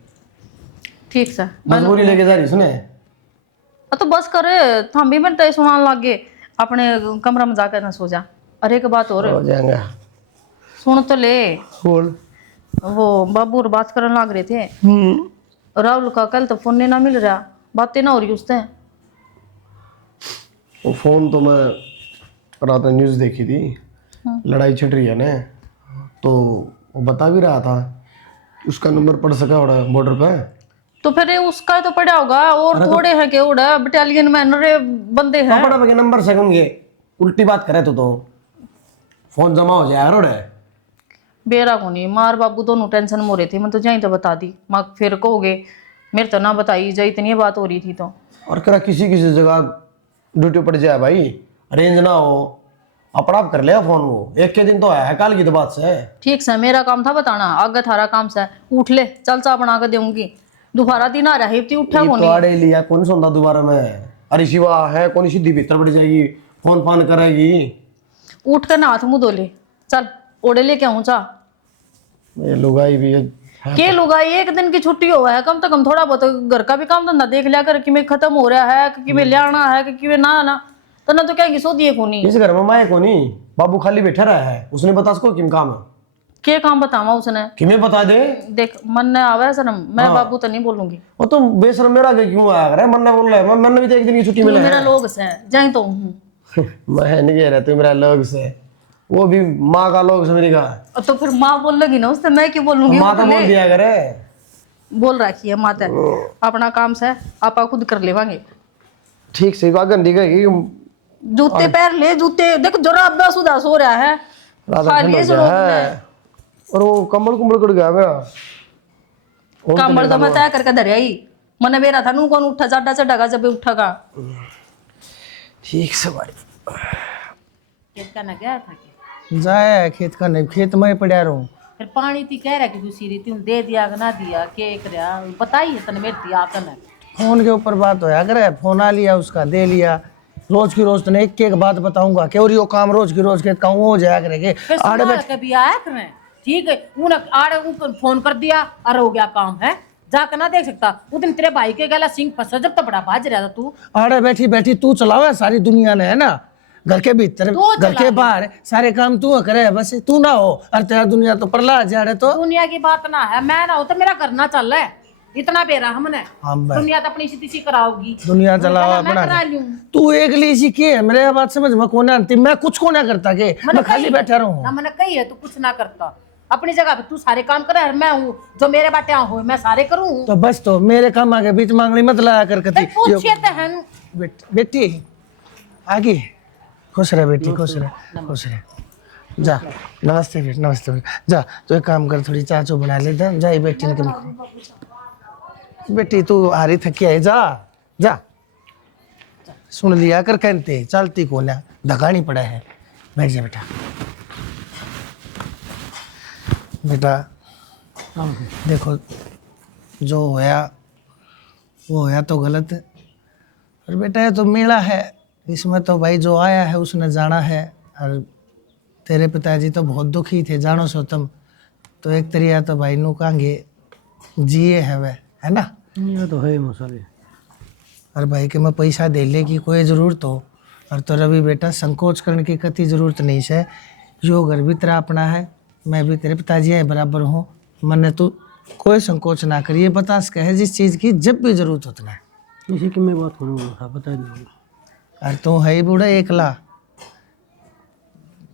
ठीक से मजबूरी लेके जा रही सुने तो बस करे थम भी मैंने सुनाने लग गए अपने कमरा में जाकर ना सो जा। अरे एक बात और हो जाएगा सुन तो ले बोल। वो बाबू बात करने लग रहे थे राहुल का कल तो फोन नहीं ना मिल रहा बातें ना हो रही उससे। वो फोन तो मैं रात में न्यूज़ देखी थी लड़ाई छिड़ रही है ना तो वो बता भी रहा था उसका नंबर पड़ सका होगा बॉर्डर पे। तो फिर उसका तो पड़ा होगा और थोड़े हैं के उड़ा बटालियन में नरे बंदे हैं। पड़ा के नंबर से होंगे उल्टी बात करे तो फोन जमा हो जाएगा रोड़े। बेरा को नहीं मार बाबू दोनों टेंशन में हो रहे थे मैं तो जाई तो बता दी माँ फिर कहोगे मेरे तो ना बताई जाए इतनी बात हो रही थी तो। और करा किसी जगह ड्यूटी पड़ जाए भाई अरेंज ना हो अपना आप कर लिया फोन वो एक के दिन तो है काल की तो बात से। ठीक से मेरा काम था बताना आगे थारा काम से उठ ले चल चा बना कर दूंगी दोबारा दिन आ रहा है उठा को नहीं तो लिया कौन सुनता दोबारा में। अरे शिवा है कौन सीधी भीतर पड़ जाएगी फोन फान करेगी। उठ कर ना हाथ मुँह धो ले चल ओढ़े लेके आऊँ चा। ये लुगाई भी है के लुगाई एक दिन की छुट्टी हुआ है कम से कम थोड़ा बहुत घर का भी काम धंधा देख लिया कर कि मैं खत्म हो रहा है कि मैं ले आना है कि मैं ना आना तो ना तो क्या सो दिए को नहीं। इस घर में माए को नहीं बाबू खाली बैठा रहा है उसने बता उसको किम काम है के काम बतावा उसने कि मैं बता दे देख मन ने आवे शर्म मैं बाबू तो नहीं बोलूंगी। वो तुम बेशरम मेरा के क्यों आया करे मन ने बोल रहा है मैंने भी तो एक दिन की छुट्टी मिला मेरा है। लोग से जाए तो हूँ मैं नहीं कह रहा तू मेरा लोग से वो भी माँ का लोग समझ का तो फिर माँ बोल लगी ना उससे मैं क्यों बोलूंगी। माँ तो बोल दिया करे बोल रखी है माता अपना काम से आपा खुद कर लेवांगे। ठीक से बात गंदी कहेगी जूते पैर ले जूते देख जरा अब्बास उदास हो रहा है और वो कम्बल कुंबल कट गया मेरा कम्बल तो मैं तय करके धरिया ही मैंने बेरा था नू कौन उठा जाडा चढ़ा जब उठागा। ठीक से भाई खेत का ना गया था कि जाया है खेत का नहीं खेत में ही पड़ा रहूं। फिर पानी थी कह रहा कि दूसरी रीति दे दिया कि ना दिया के करया बताइए तने मेरे दिया कन फोन के ऊपर बात होया करे फोन आ लिया उसका दे लिया रोज की रोज तने एक बात बताऊंगा कि और यो काम रोज की रोज खेत का वो जाया करेंगे आड़े बैठ कभी आया करें ठीक है उन आड़े ऊपर फोन कर दिया अरे हो गया काम है जाकर ना देख सकता वो दिन तेरे भाई के गला सिंह फंसा जब तो बड़ा भाज रहा था तू आड़े बैठी बैठी तू चलावे सारी दुनिया ने है ना घर के भीतर घर के बाहर सारे काम तू करे बस तू ना हो और तेरा दुनिया तो परला जाड़े तो दुनिया की बात ना है मैं ना हो तो मेरा करना चल रहा है इतना बेरा हमने हाँ बस। दुनिया तो अपनी सीधी सी कराओगी दुनिया चलावा मैं अपना करा लूं तू एक ली के है मेरे बात समझ में कौन आती मैं कुछ को ना करता के मैं खाली बैठा रहूं ना मैंने कही है तू कुछ ना करता अपनी जगह पे तू सारे काम करे और मैं हूँ जो मेरे बाटे हो मैं सारे करूँ तो बस तो मेरे काम आगे बीच मांगनी मत लाया कर कती पूछिए तो है बेटी आगे खुश रह बेटी खुश रह जा नमस्ते बेटी नमस्ते बेटी जा तो एक काम कर थोड़ी चाचू बना ले जा बेटी के बेटी तू हारी थकी है जा जा सुन लिया कर कहते चलती को ना धगानी पड़ा है बैठ जा बेटा बेटा देखो जो होया वो होया तो गलत और बेटा ये तो मेला है इसमें तो भाई जो आया है उसने जाना है और तेरे पिताजी तो बहुत दुखी थे जानो सो तुम तो एक तरिया तो भाई नु कांगे जिए है वह है ना ये तो है मसाले और भाई के मैं पैसा दे ले की कोई जरूरत हो और तो रवि बेटा संकोच करने की कति जरूरत नहीं है। यो घर भी तेरा अपना है, मैं भी तेरे पिताजी है बराबर हूँ। मन्ने तू कोई संकोच ना करिए, बता सके है जिस चीज़ की जब भी जरूरत होती है। इसी की मैं बात करूँगा, बता दूँगा। अरे तू है ही बूढ़ा एकला,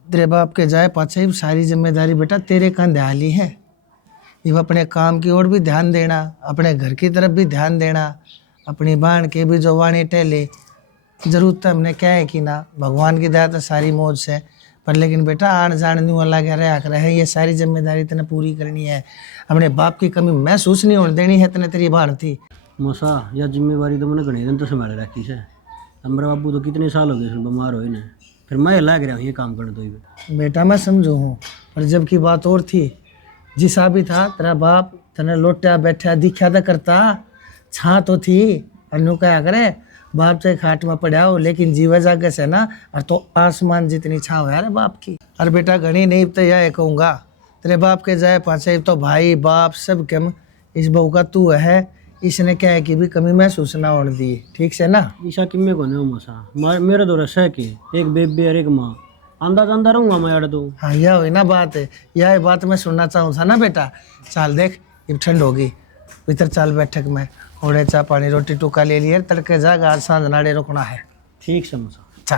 तेरे बाप के जाए पाछे ही सारी जिम्मेदारी बेटा तेरे कंधे हाली है। ये अपने काम की ओर भी ध्यान देना, अपने घर की तरफ भी ध्यान देना, अपनी बहन के भी जो वाणी टहले जरूरत तो हमने क्या है कि ना, भगवान की दया तो सारी मौज से पर लेकिन बेटा आन जान न्यू अल्लाह कह रहा है, ये सारी जिम्मेदारी तेने पूरी करनी है। अपने बाप की कमी महसूस नहीं होने देनी है तेने, तेरी बहन थी। मौसा यह जिम्मेवारी तो मैंने घने दिन तो संभाल रखी है। हमारे बाबू तो कितने साल हो गए बीमार हुए ना, फिर मैं लग रहा हूँ ये काम करने। तो ही बेटा मैं समझू हूँ, पर जब की बात और थी, जिसा भी था तेरा बाप तेने लोटा बैठा दिखा था करता, छा तो थी। अनु क्या करे बाप चाहे खाट में पड़ा हो लेकिन जीवा जागे से ना, और तो आसमान जितनी छाव है अरे बाप की। अरे बेटा घनी नहीं तो यह कहूँगा, तेरे बाप के जाए पाछे तो भाई बाप सब कम, इस बहू का तू है, इसने क्या है कि भी कमी महसूस ना होने दी, ठीक से ना। ईशा किम्मे को नहीं मौसा, मेरे दो रस है कि एक बेबी और एक माँ, अंदाज अंदर रहूँगा मैं यार। तो हाँ यह हुई ना बात है, यह बात मैं सुनना चाहूँ था ना बेटा। चाल देख अब ठंड होगी, भीतर चाल बैठक में, ओढ़े चा पानी रोटी टुका ले लिए, तड़के जा आज सांझ नाड़े रुकना है। ठीक से मौसा। चल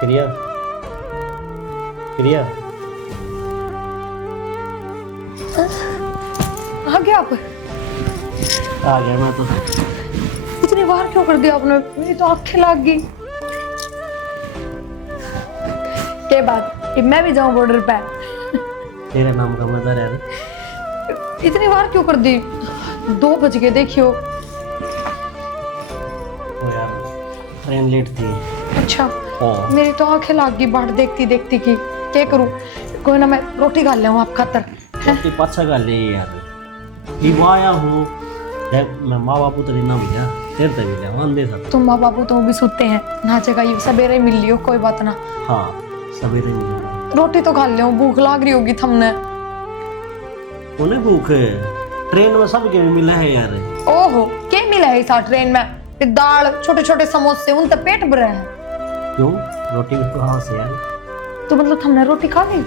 प्रिया, प्रिया आ गया आप? आ गया मैं तो। इतनी बार क्यों कर दिया आपने? मेरी तो आंखें लाग गई। के बात मैं भी जाऊं बॉर्डर पे? तेरे नाम का मजा यार। इतनी बार क्यों कर दी? 2 बज गए देखियो। ओ यार ट्रेन लेट थी। अच्छा हाँ। मेरी तो आंखें लाग गई बाट देखती देखती की। क्या करूं? कोई ना मैं रोटी खा ले आप खातर। रोटी पाछा का ले यार, इवा आया हूँ मैं माँ बापू तो नहीं ना भैया, तेरे तक भी ले वन दे सकता। तुम माँ बापू तो भी सोते हैं, नाचेगा ये सवेरे मिल लियो, कोई बात ना। हाँ सवेरे मिलेगा। रोटी तो खा लियो, भूख लाग रही होगी थमने। उन्हें भूख है, ट्रेन में सब के मिला है यार। ओहो क्या मिला है इस ट्रेन में? ये दाल छोटे छोटे समोसे, उन तक पेट भरे हैं। क्यों? रोटी भी तो हाँ से यार। तो मतलब हमने रोटी खा ली?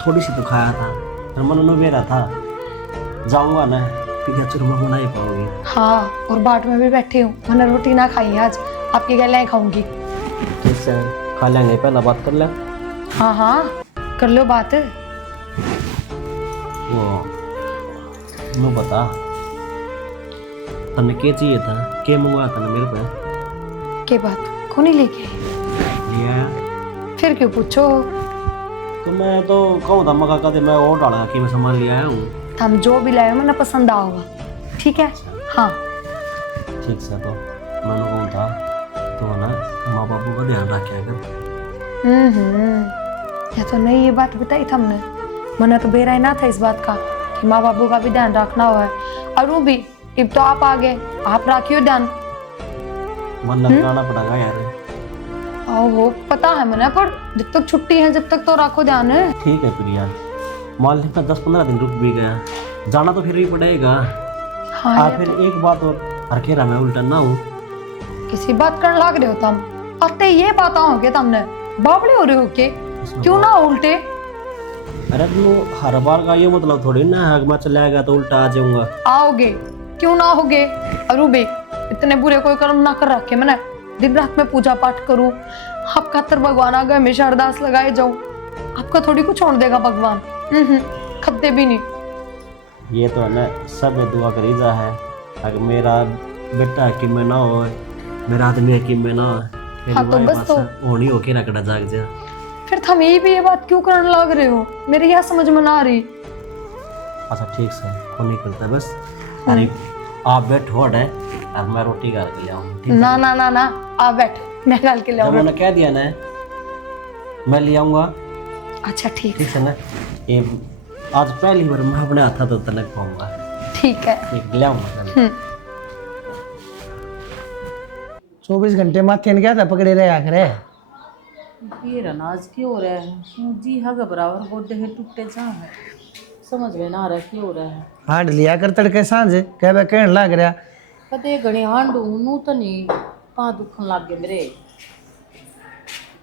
थोड़ी सी तो खाया था, पर मन में बेरा था जाऊंगा ना पिज्जा चूरमा बना ही पाऊंगी। हाँ और बाट में भी बैठी हूँ, मैंने रोटी ना खाई आज, आपकी गले खाऊंगी। ठीक से खा लेंगे, पहला बात कर ले। हाँ हाँ कर लो बात। वो मैं बता तने क्या चाहिए था, क्या मंगवाया था ना मेरे पे? के बात कौन ही लेके आई? ले आया। फिर क्यों पूछो? तो मैं तो कहूँ था मगा कहते मैं और डाला कि मैं सामान ले आया हूँ। हम जो भी लाए मैंने पसंद होगा, ठीक है? हाँ ठीक से तो मैंने कहूँ था तो ना माँ बापू का ध्यान रखा कर। या तो नहीं ये बात बताई था हमने, मैंने तो बेरा ही ना था इस बात का कि माँ बापू का भी ध्यान रखना हुआ है। और वो भी अब तो आप आ गए, आप रखियो ध्यान। मन लगाना पड़ेगा यार। ओहो पता है मैंने, पर जब तक छुट्टी है जब तक तो रखो ध्यान है। ठीक है प्रिया, मान ली मैं 10-15 दिन रुक भी गया, जाना तो फिर ही पड़ेगा। हाँ फिर एक बात और, हरखेरा मैं उल्टा ना हूँ। किसी बात करने लग रहे हो तुम? अते ये बात आओगे तुमने बाबड़े हो रहे हो के? क्यों ना उल्टे? अरे तू हर बार का ये मतलब थोड़ी ना है मैं चला गया तो उल्टा आ जाऊंगा। आओगे क्यों ना होगे? अरूबे इतने बुरे कोई कर्म ना कर रखे मैंने, दिन रात में पूजा पाठ करूं, आप खातर भगवान आगे हमेशा अरदास लगाए जाऊं, आपका थोड़ी कुछ छोड़ देगा भगवान। खद्दे भी नहीं। ये तो है ना, सब दुआ करी जा है अगर मेरा बेटा कि मैं ना हो, मेरा आदमी कि मैं ना हो। हाँ तो बस तो होनी होके रखड़ा जाग जा। फिर तुम ये बात क्यों करने लग रहे हो? मेरी यह समझ में ना आ रही। अच्छा ठीक से कौन नहीं करता बस। अरे आप बैठो अड़े और मैं रोटी गाल के ले आऊँ। ना ना ना ना आप बैठ, मैं गाल के ले आऊँ। मैंने कह दिया ना मैं ले आऊंगा। अच्छा ठीक ठीक है ना, ये आज पहली बार मैं अपने हाथा तो तनक पाऊंगा। ठीक है ठीक ले आऊंगा। 24 घंटे माथे ने क्या था पकड़े रहे आखिर। ये अनाज क्यों हो रहा है जी हाँ घबरावर गोडे है टूटे जा है समझ में ना आ रहा क्यों हो रहा है हांड लिया कर तड़के सांझे कह कहने लग रहा कदे घणी हांडू नू तो नहीं पा दुखन लग गए मेरे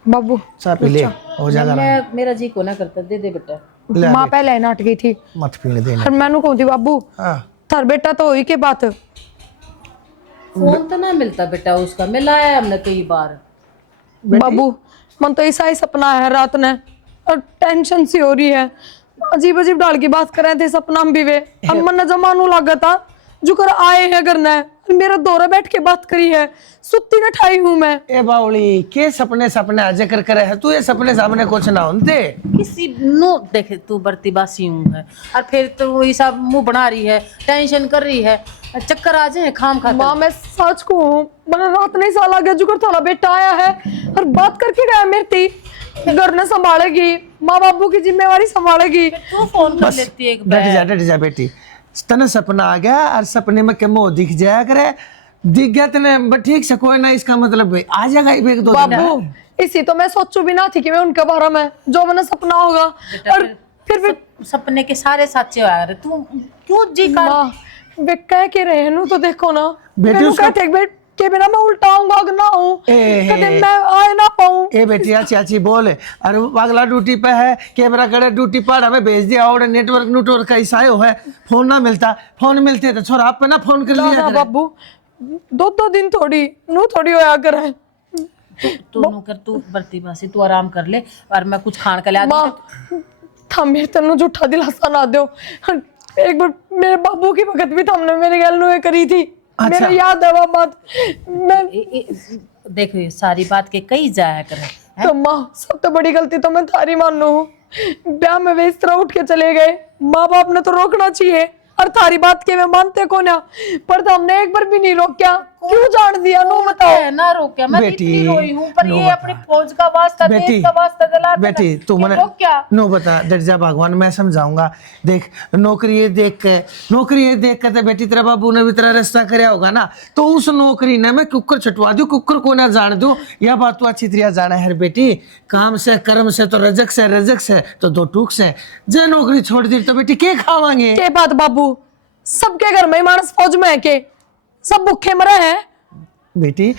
बाबू चाह पी ले हो जाएगा मैं मेरा जी को ना करता दे दे बेटा ले माँ पहले नाट गई थी मत पीने देना और मैंने कहती बाबू हाँ थार बेटा तो हुई के बात फोन तो ना मिलता बेटा उसका मिलाया हमने कई बार बाबू मन तो ऐसा ही सपना है रात ने और टेंशन सी हो रही है अजीब अजीब डाल की बात कर रहे थे सपना में भी वे अब मन जमानू लगा था जो कर आए हैं करना है मेरा दौरा बैठ के बात करी है सुत्ती न ठाई हूँ मैं ए बावली के सपने सपने आज कर करे है तू ये सपने सामने कुछ ना होते किसी नो देखे तू बरती बासी हूँ है और फिर तो वही सब मुंह बना रही है टेंशन कर रही है चक्कर आ जाए खाम खा माँ मैं सच को हूँ मैंने रात नहीं साल आ गया जुकर थोड़ा बेटा आया है और बात करके गया मेरी थी घर ने संभालेगी माँ बाबू की जिम्मेवारी संभालेगी तू फोन कर लेती है एक डट जा बेटी तने सपना आ गया और सपने में क्या मुंह दिख जाया करे दिख गया तने ठीक से कोई ना इसका मतलब भाई आ जाएगा एक दो दिन बाबू इसी तो मैं सोचू भी ना थी कि मैं उनके बारे में जो मैंने सपना होगा और फिर सपने के सारे साचे आ रहे तू क्यों जी कर माँ वे कह के रहे नु तो देखो ना बेटी मैंने उसका- कहते एक बेट के बिना मैं उल्टा आऊंगा ना हूँ कदे मैं आए ना पाऊँ ए बेटी चाची बोले अरे अगला ड्यूटी पे है कैमरा करे ड्यूटी पर हमें भेज दिया और नेटवर्क का ईसाई है फोन ना मिलता फोन मिलते तो छोरा आप पे ना फोन कर लिया करे। बाबू दो दिन थोड़ी होया करे तू नु कर तू बरती बासी तू आराम कर ले और मैं कुछ खान का ला माँ था मेरे तेन झूठा दिलासा ना दो एक बार मेरे बाबू की वक्त भी हमने मेरे गल नु करी थी मेरे याद है वो बात मैं देख ये सारी बात के कई जाया करे तो माँ सबसे बड़ी गलती तो मैं थारी मानू हूँ ब्याह में वे इस तरह उठ के चले गए माँ बाप ने तो रोकना चाहिए और थारी बात के वे मानते को ना पर तो हमने एक बार भी नहीं रोका क्यों जान दिया नो बताओ ना रोक्या मैं बेटी, इतनी रोई हूँ पर नो ये बता। अपनी फौज का वास्ता बेटी, देश का वास्ता दिला बेटी तू मैंने नो बता डर जा भगवान मैं समझाऊंगा देख नौकरी देख के तो बेटी तेरा बाबू ने भी तेरा रास्ता कराया होगा ना तो उस नौकरी ने मैं कुकर छुटवा दूं कुकर को ना जान दूं यह बात तू अच्छी तरह जाना है बेटी काम से कर्म से तो रजक से तो दो टूक से जे नौकरी छोड़ दी तो बेटी के खावांगे के बात बाबू सबके घर में मानस फौज में है के सब भूखे मरे हैं बेटी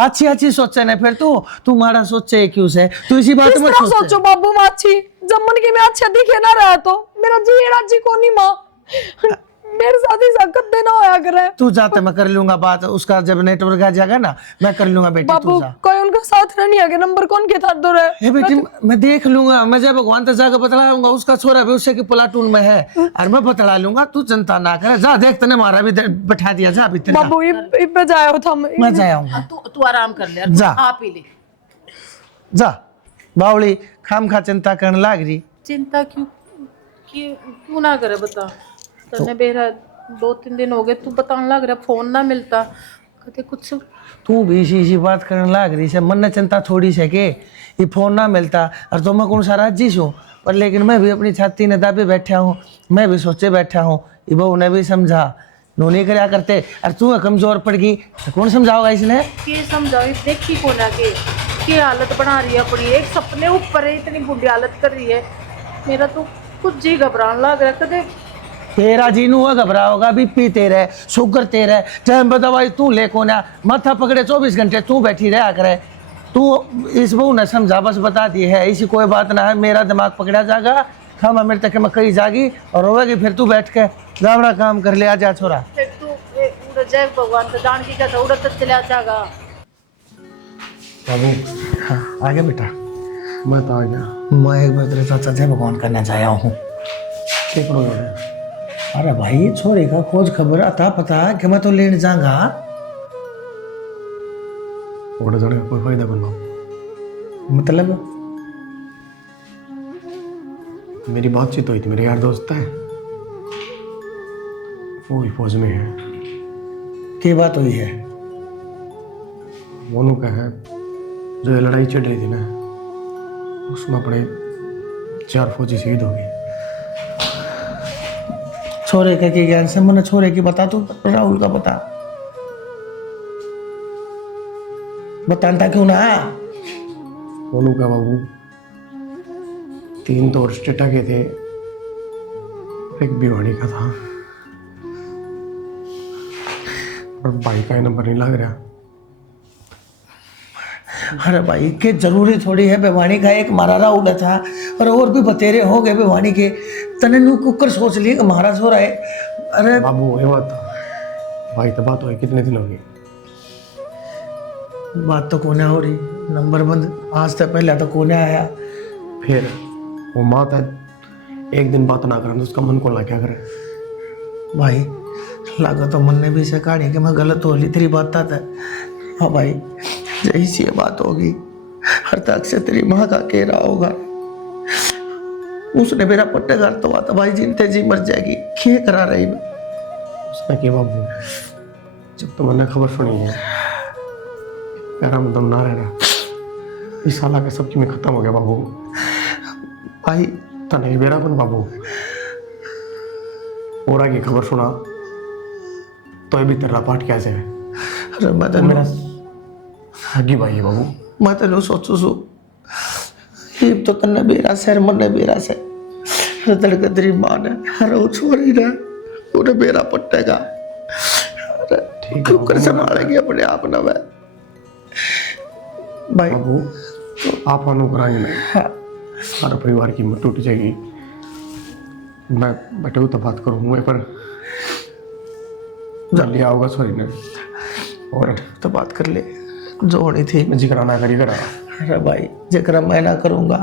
अच्छी सोचे ना फिर तू मारा सोचे क्यों से तू इसी बात किस में तरह सोचो बाबू माची जब मन की मैं अच्छा दिखे ना रहा तो मेरा जी राजी को नहीं माँ मेरे साथ ही सकत देना होया करे तू जाते मैं कर लूंगा बात उसका जब नेटवर्क आ जाएगा ना मैं कर लूंगा बेटी बाबू तू जा कोई उनका साथ नहीं है नंबर कौन के था दो ए बेटी मैं देख लूंगा मैं जब भगवान तक जाकर बतलाऊंगा उसका छोरा भी उससे की प्लाटून में है और मैं बतला लूंगा तू चिंता ना करे जा देख तने मारा भी बैठा दिया जा अभी तेरे बाबू इब जाया था मैं जा आऊंगा तू आराम कर ले जा। आप ही ले जा बावली खाम खा चिंता करने लाग रही चिंता क्यों ना करे बता तने बेरा 2-3 दिन हो गए तू बताने लग रहा फोन ना मिलता कदे कुछ तू भी इसी बात करने लाग रही से मन ने चिंता थोड़ी से के ये फोन ना मिलता और तो मैं कौन सा राजी हूँ पर लेकिन मैं भी अपनी छाती ने दाबे बैठा हूँ मैं भी सोचे बैठा हूँ ये बहू ने भी समझा नो नहीं कराया करते और तू कमजोर पड़ गई तो कौन समझाओगा इसने के समझाओ देखी कौन आगे की हालत बना रही है अपनी एक सपने ऊपर है इतनी बुरी हालत कर रही है मेरा तो कुछ जी घबराने लग रहा कदे तेरा जीनू हुआ घबराओगा बीपी तेरे शुगर तेरे टाइम पर दवाई तू ले को ना माथा पकड़े 24 घंटे तू बैठी रहा करे तू इस बहू ने समझा बस बता दी है इसी कोई बात ना है मेरा दिमाग पकड़ा जाएगा हम मेरे तक मैं कही जागी और रोवेगी फिर तू बैठ के गावड़ा काम कर ले आ जा छोरा फिर तू उड़ जय भगवान तो जान की क्या था उड़त चला जाएगा बाबू हाँ आ गया बेटा मैं तो आ गया मैं एक बार तेरे चाचा जय भगवान करने जाया हूँ ठीक रहो अरे भाई छोरे का खोज खबर आता पता कि मैं तो लेने जाऊंगा बड़े जाने का कोई फायदा करना मतलब मेरी बातचीत हुई थी मेरे यार दोस्त है वो भी फौज में है की बात हुई है वो का है जो ये लड़ाई चल रही थी ना उसमें अपने 4 फौजी शहीद हो गए छोरे का के ज्ञान से मैंने छोरे की बता तू राहुल का बताता क्यों ना मोनू का बाबू 3 तो और स्टेटा के थे, एक भिवानी का था, और भाई का नंबर नहीं लग रहा। अरे भाई के जरूरी थोड़ी है, भिवानी का एक मारारा उड़ा था और भी बतेरे हो गए भिवानी के। तने नू कुकर सोच लिए कि महाराज हो रहा है। अरे बाबू ये बात भाई तो बात हुई कितने दिन हो गए? बात तो कोने हो रही, नंबर बंद, आज तक पहले तो कोने आया। फिर वो माता एक दिन बात ना करें तो उसका मन को ला क्या करे? भाई लगा तो मन ने भी से कहानी कि मैं गलत हो ली, तेरी बात था। हाँ भाई यही सी ये बात होगी, हर तक से तेरी माँ का कह रहा होगा, उसने मेरा पट्टे घर तो आता भाई जिनते जी मर जाएगी, क्या करा रही मैं? उसने क्या बाबू, जब तो मैंने खबर सुनी है मेरा मतलब ना रह रहा, इस साला का सब में खत्म हो गया बाबू। भाई तने बेरा कौन बाबू, और की खबर सुना तो भी तेरा पाठ क्या जाए? अरे मैं तो मेरा आगे भाई है बाबू। मैं तो सोचू सु तो तन्ने बेरा से मन ने बेरा से तड़के तेरी माँ ने हर वो छोरी ने उन्हें बेरा पट्टेगा। अरे ठीक है कुकर संभालेगी अपने आप ना मैं भाई। बाबू आप अनुग्रह में सारा परिवार की हिम्मत टूट जाएगी। मैं बैठे तो बात करूँगा पर जल्दी आओगा सॉरी ने, और तो बात कर ले जो होनी थी। मैं जिक्र ना करी करा। अरे भाई जिक्र मैं ना करूँगा,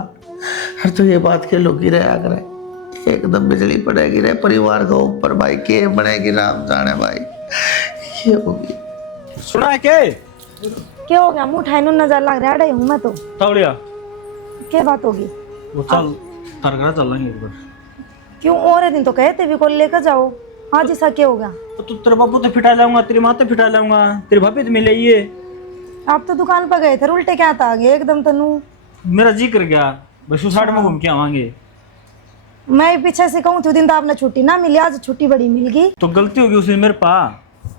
हर तो ये बात के लोग ही रहा करे, एकदम बिजली पड़ेगी रे परिवार के ऊपर भाई, के बनेगी राम जाने भाई, ये होगी। सुना है के क्या हो गया? मुंह उठाने नजर लग रहा है हूँ मैं तो। तावड़िया क्या बात होगी? वो चल तरगड़ा चल लेंगे एक बार। क्यों? और दिन तो कहते भी को लेकर जाओ, आज ऐसा क्या होगा? तो तेरे बाबू तो फिटा लाऊंगा, तेरी माँ तो फिटा लाऊंगा, तेरी भाभी तो मिले ये। आप तो दुकान पर गए थे, उल्टे क्या था आगे एकदम तनु। मेरा जी कर गया बस साइड में घूम के आवांगे। मैं पीछे से कहूँ दिन तो आपने छुट्टी ना मिली, आज छुट्टी बड़ी मिल गई। तो गलती होगी उसने मेरे पास,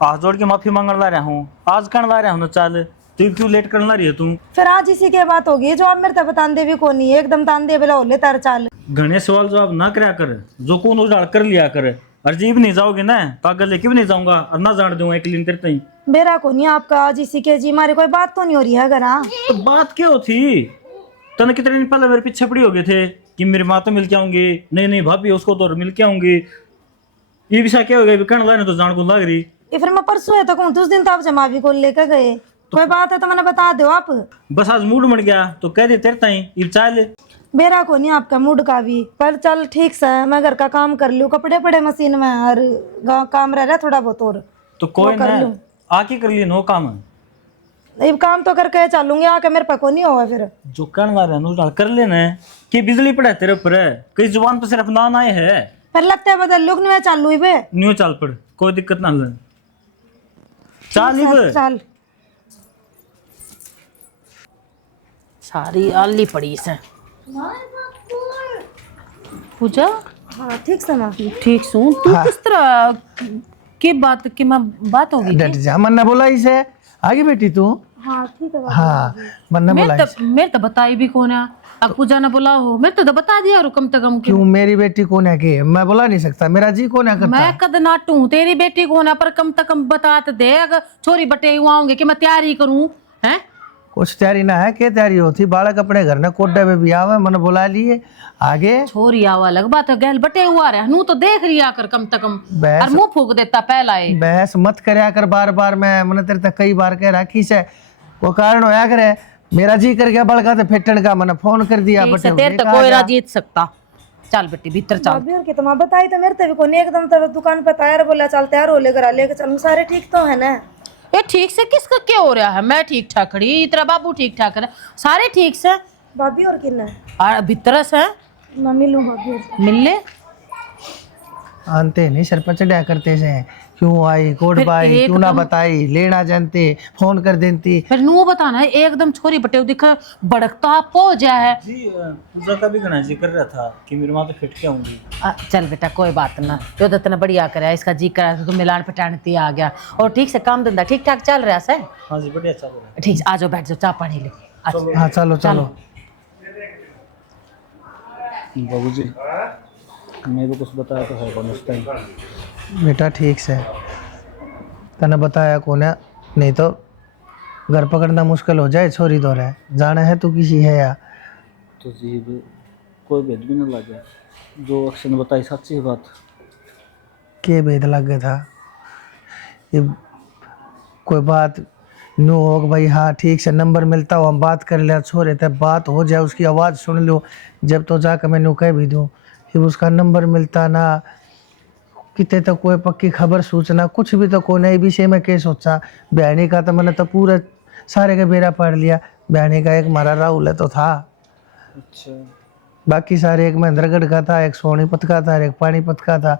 हाथ जोड़ के माफी मांगने ला रहा हूँ, आज करने ला रहा हूँ ना। चल तू क्यों लेट करने ला रही है तू? फिर आज इसी के बात होगी जो आप मेरे तब तांदे भी को नहीं, एकदम तांदे बेला होले तार चाल। घने सवाल जवाब ना कराया कर, जो कौन उजाड़ कर लिया कर। अजीब नहीं जाओगे ना तो आगे लेके भी नहीं जाऊंगा और ना जान दूंगा एक तेरे तई। बेरा को नहीं आपका आज इसी के जी, मारे कोई बात तो नहीं हो रही है घर। तो बात क्या थी? तने कितने दिन पहले मेरे पीछे पड़ी हो गए थे कि मेरी माँ तो मिल के आऊंगी, नहीं नहीं भाभी उसको तो मिल के आऊंगी। ये विषय क्या हो गया? कहने लाने तो जान को लग रही। ये फिर मैं परसों है तो कहूँ उस दिन तो आप जमा भी को लेकर गए, कोई बात है तो मैंने बता दो आप। बस आज मूड मर गया तो कह दे तेरे ताई ये चाल। बेरा को नहीं आपका मूड का भी, पर चल ठीक से मैं घर का काम कर लूँ, कपड़े पड़े मशीन में और काम रह रहा थोड़ा बहुत और तो कोई कर ना लूं। आके कर लिए नो काम। ये काम तो करके चलूंगी, आके मेरे पे को नहीं होगा फिर। जो करने वाला है कर लेना है कि बिजली पड़ा तेरे ऊपर है, कई जुबान पर सिर्फ नाम आए है। फिर लगता है बदल लोग नहीं चालू ही पे न्यू चाल पड़, कोई दिक्कत ना ले चाल ही बे। चल सारी आली पड़ी से। पूजा हाँ ठीक से माँ। ठीक सुन तू किस तरह की बात की मैं बात होगी डट जा, मन ने बोला इसे आगे बेटी तू। हाँ ठीक है। हाँ मन ने बोला इसे। मेरे तो बताई भी कौन है, अब पूजा ने बोला हो मेरे तो बता दिया और कम से कम क्यों मेरी बेटी कौन है के मैं बोला नहीं सकता, मेरा जी कौन है करता। मैं कद नाटू तेरी बेटी कौन है, पर कम से कम बता तो दे। अगर छोरी बटे हुआ आऊंगे कि मैं तैयारी करूं हैं। कुछ तैयारी ना है, क्या तैयारी होती? बालक अपने घर ने कोडे में भी आवे, मैंने बुला लिए आगे। छोरी आवा अलग बात है, गैल बटे हुआ रहा नू तो देख रही आकर कम से कम, बहस- और मुंह फूक देता पहला है। बहस मत करया कर बार बार, मैंने तेरे तक कई बार कह रखी से वो कारण होया करे। मेरा जी कर गया बड़का तो फेटन का, मैंने फोन कर दिया ठीक से बटे तेरे तो कोई ना जीत सकता। चल बेटी भीतर चल। भाभी और की तुम बताई तो मेरे तभी को नहीं, एकदम तब दुकान पर तैयार बोला चल तैयार हो लेकर लेकर चलूं, सारे ठीक तो है ना? ये ठीक से किसका क्या हो रहा है? मैं ठीक ठाक खड़ी, तेरा बाबू ठीक ठाक है, सारे ठीक से। भाभी और किन्ना और भीतर से मैं मिलूं भाभी और से। मिल ले। आनते नहीं सर पर चढ़ा करते से, क्यों आई कोड फिर बाई क्यों ना एकदम- बताई, लेना जानते फोन कर देती। फिर नू बताना है एकदम छोरी बटे दिखा भड़कता पो जा है। जी पूजा का भी घना जिक्र रहा था कि मेरी माँ तो फिट के आऊंगी। चल बेटा कोई बात ना, जो तो इतना बढ़िया करा इसका जी करा तो मिलान पटाने आ गया। और ठीक से काम धंधा ठीक ठाक चल रहा है। हाँ जी बढ़िया चल रहा है। ठीक आ जाओ बैठ जाओ, चाय पानी ले। हाँ चलो चलो बाबूजी मेरे को कुछ बताया तो है कौन उस टाइम। बेटा ठीक से तने बताया कौन है, नहीं तो घर पकड़ना मुश्किल हो जाए। छोरी तो रहे जाना है तू किसी है या तो जी कोई भेद भी नहीं लगे, जो अक्षय ने बताई सच्ची है बात। के भेद लग गया था ये कोई बात नो हो कि भाई हाँ ठीक से नंबर मिलता हो हम बात कर लिया छोरे तब बात हो जाए उसकी आवाज़ सुन लो जब तो जाकर मैं कह भी दूँ फिर उसका नंबर मिलता ना कितने तो कोई पक्की खबर सूचना कुछ भी तो कोई नई विषय में क्या सोचा। बहनी का तो मैंने तो पूरा सारे का बेरा पढ़ लिया। बहनी का एक मारा राहुल है तो था, अच्छा बाकी सारे एक महेंद्रगढ़ का था, एक सोनीपत का था, एक पानीपत का था।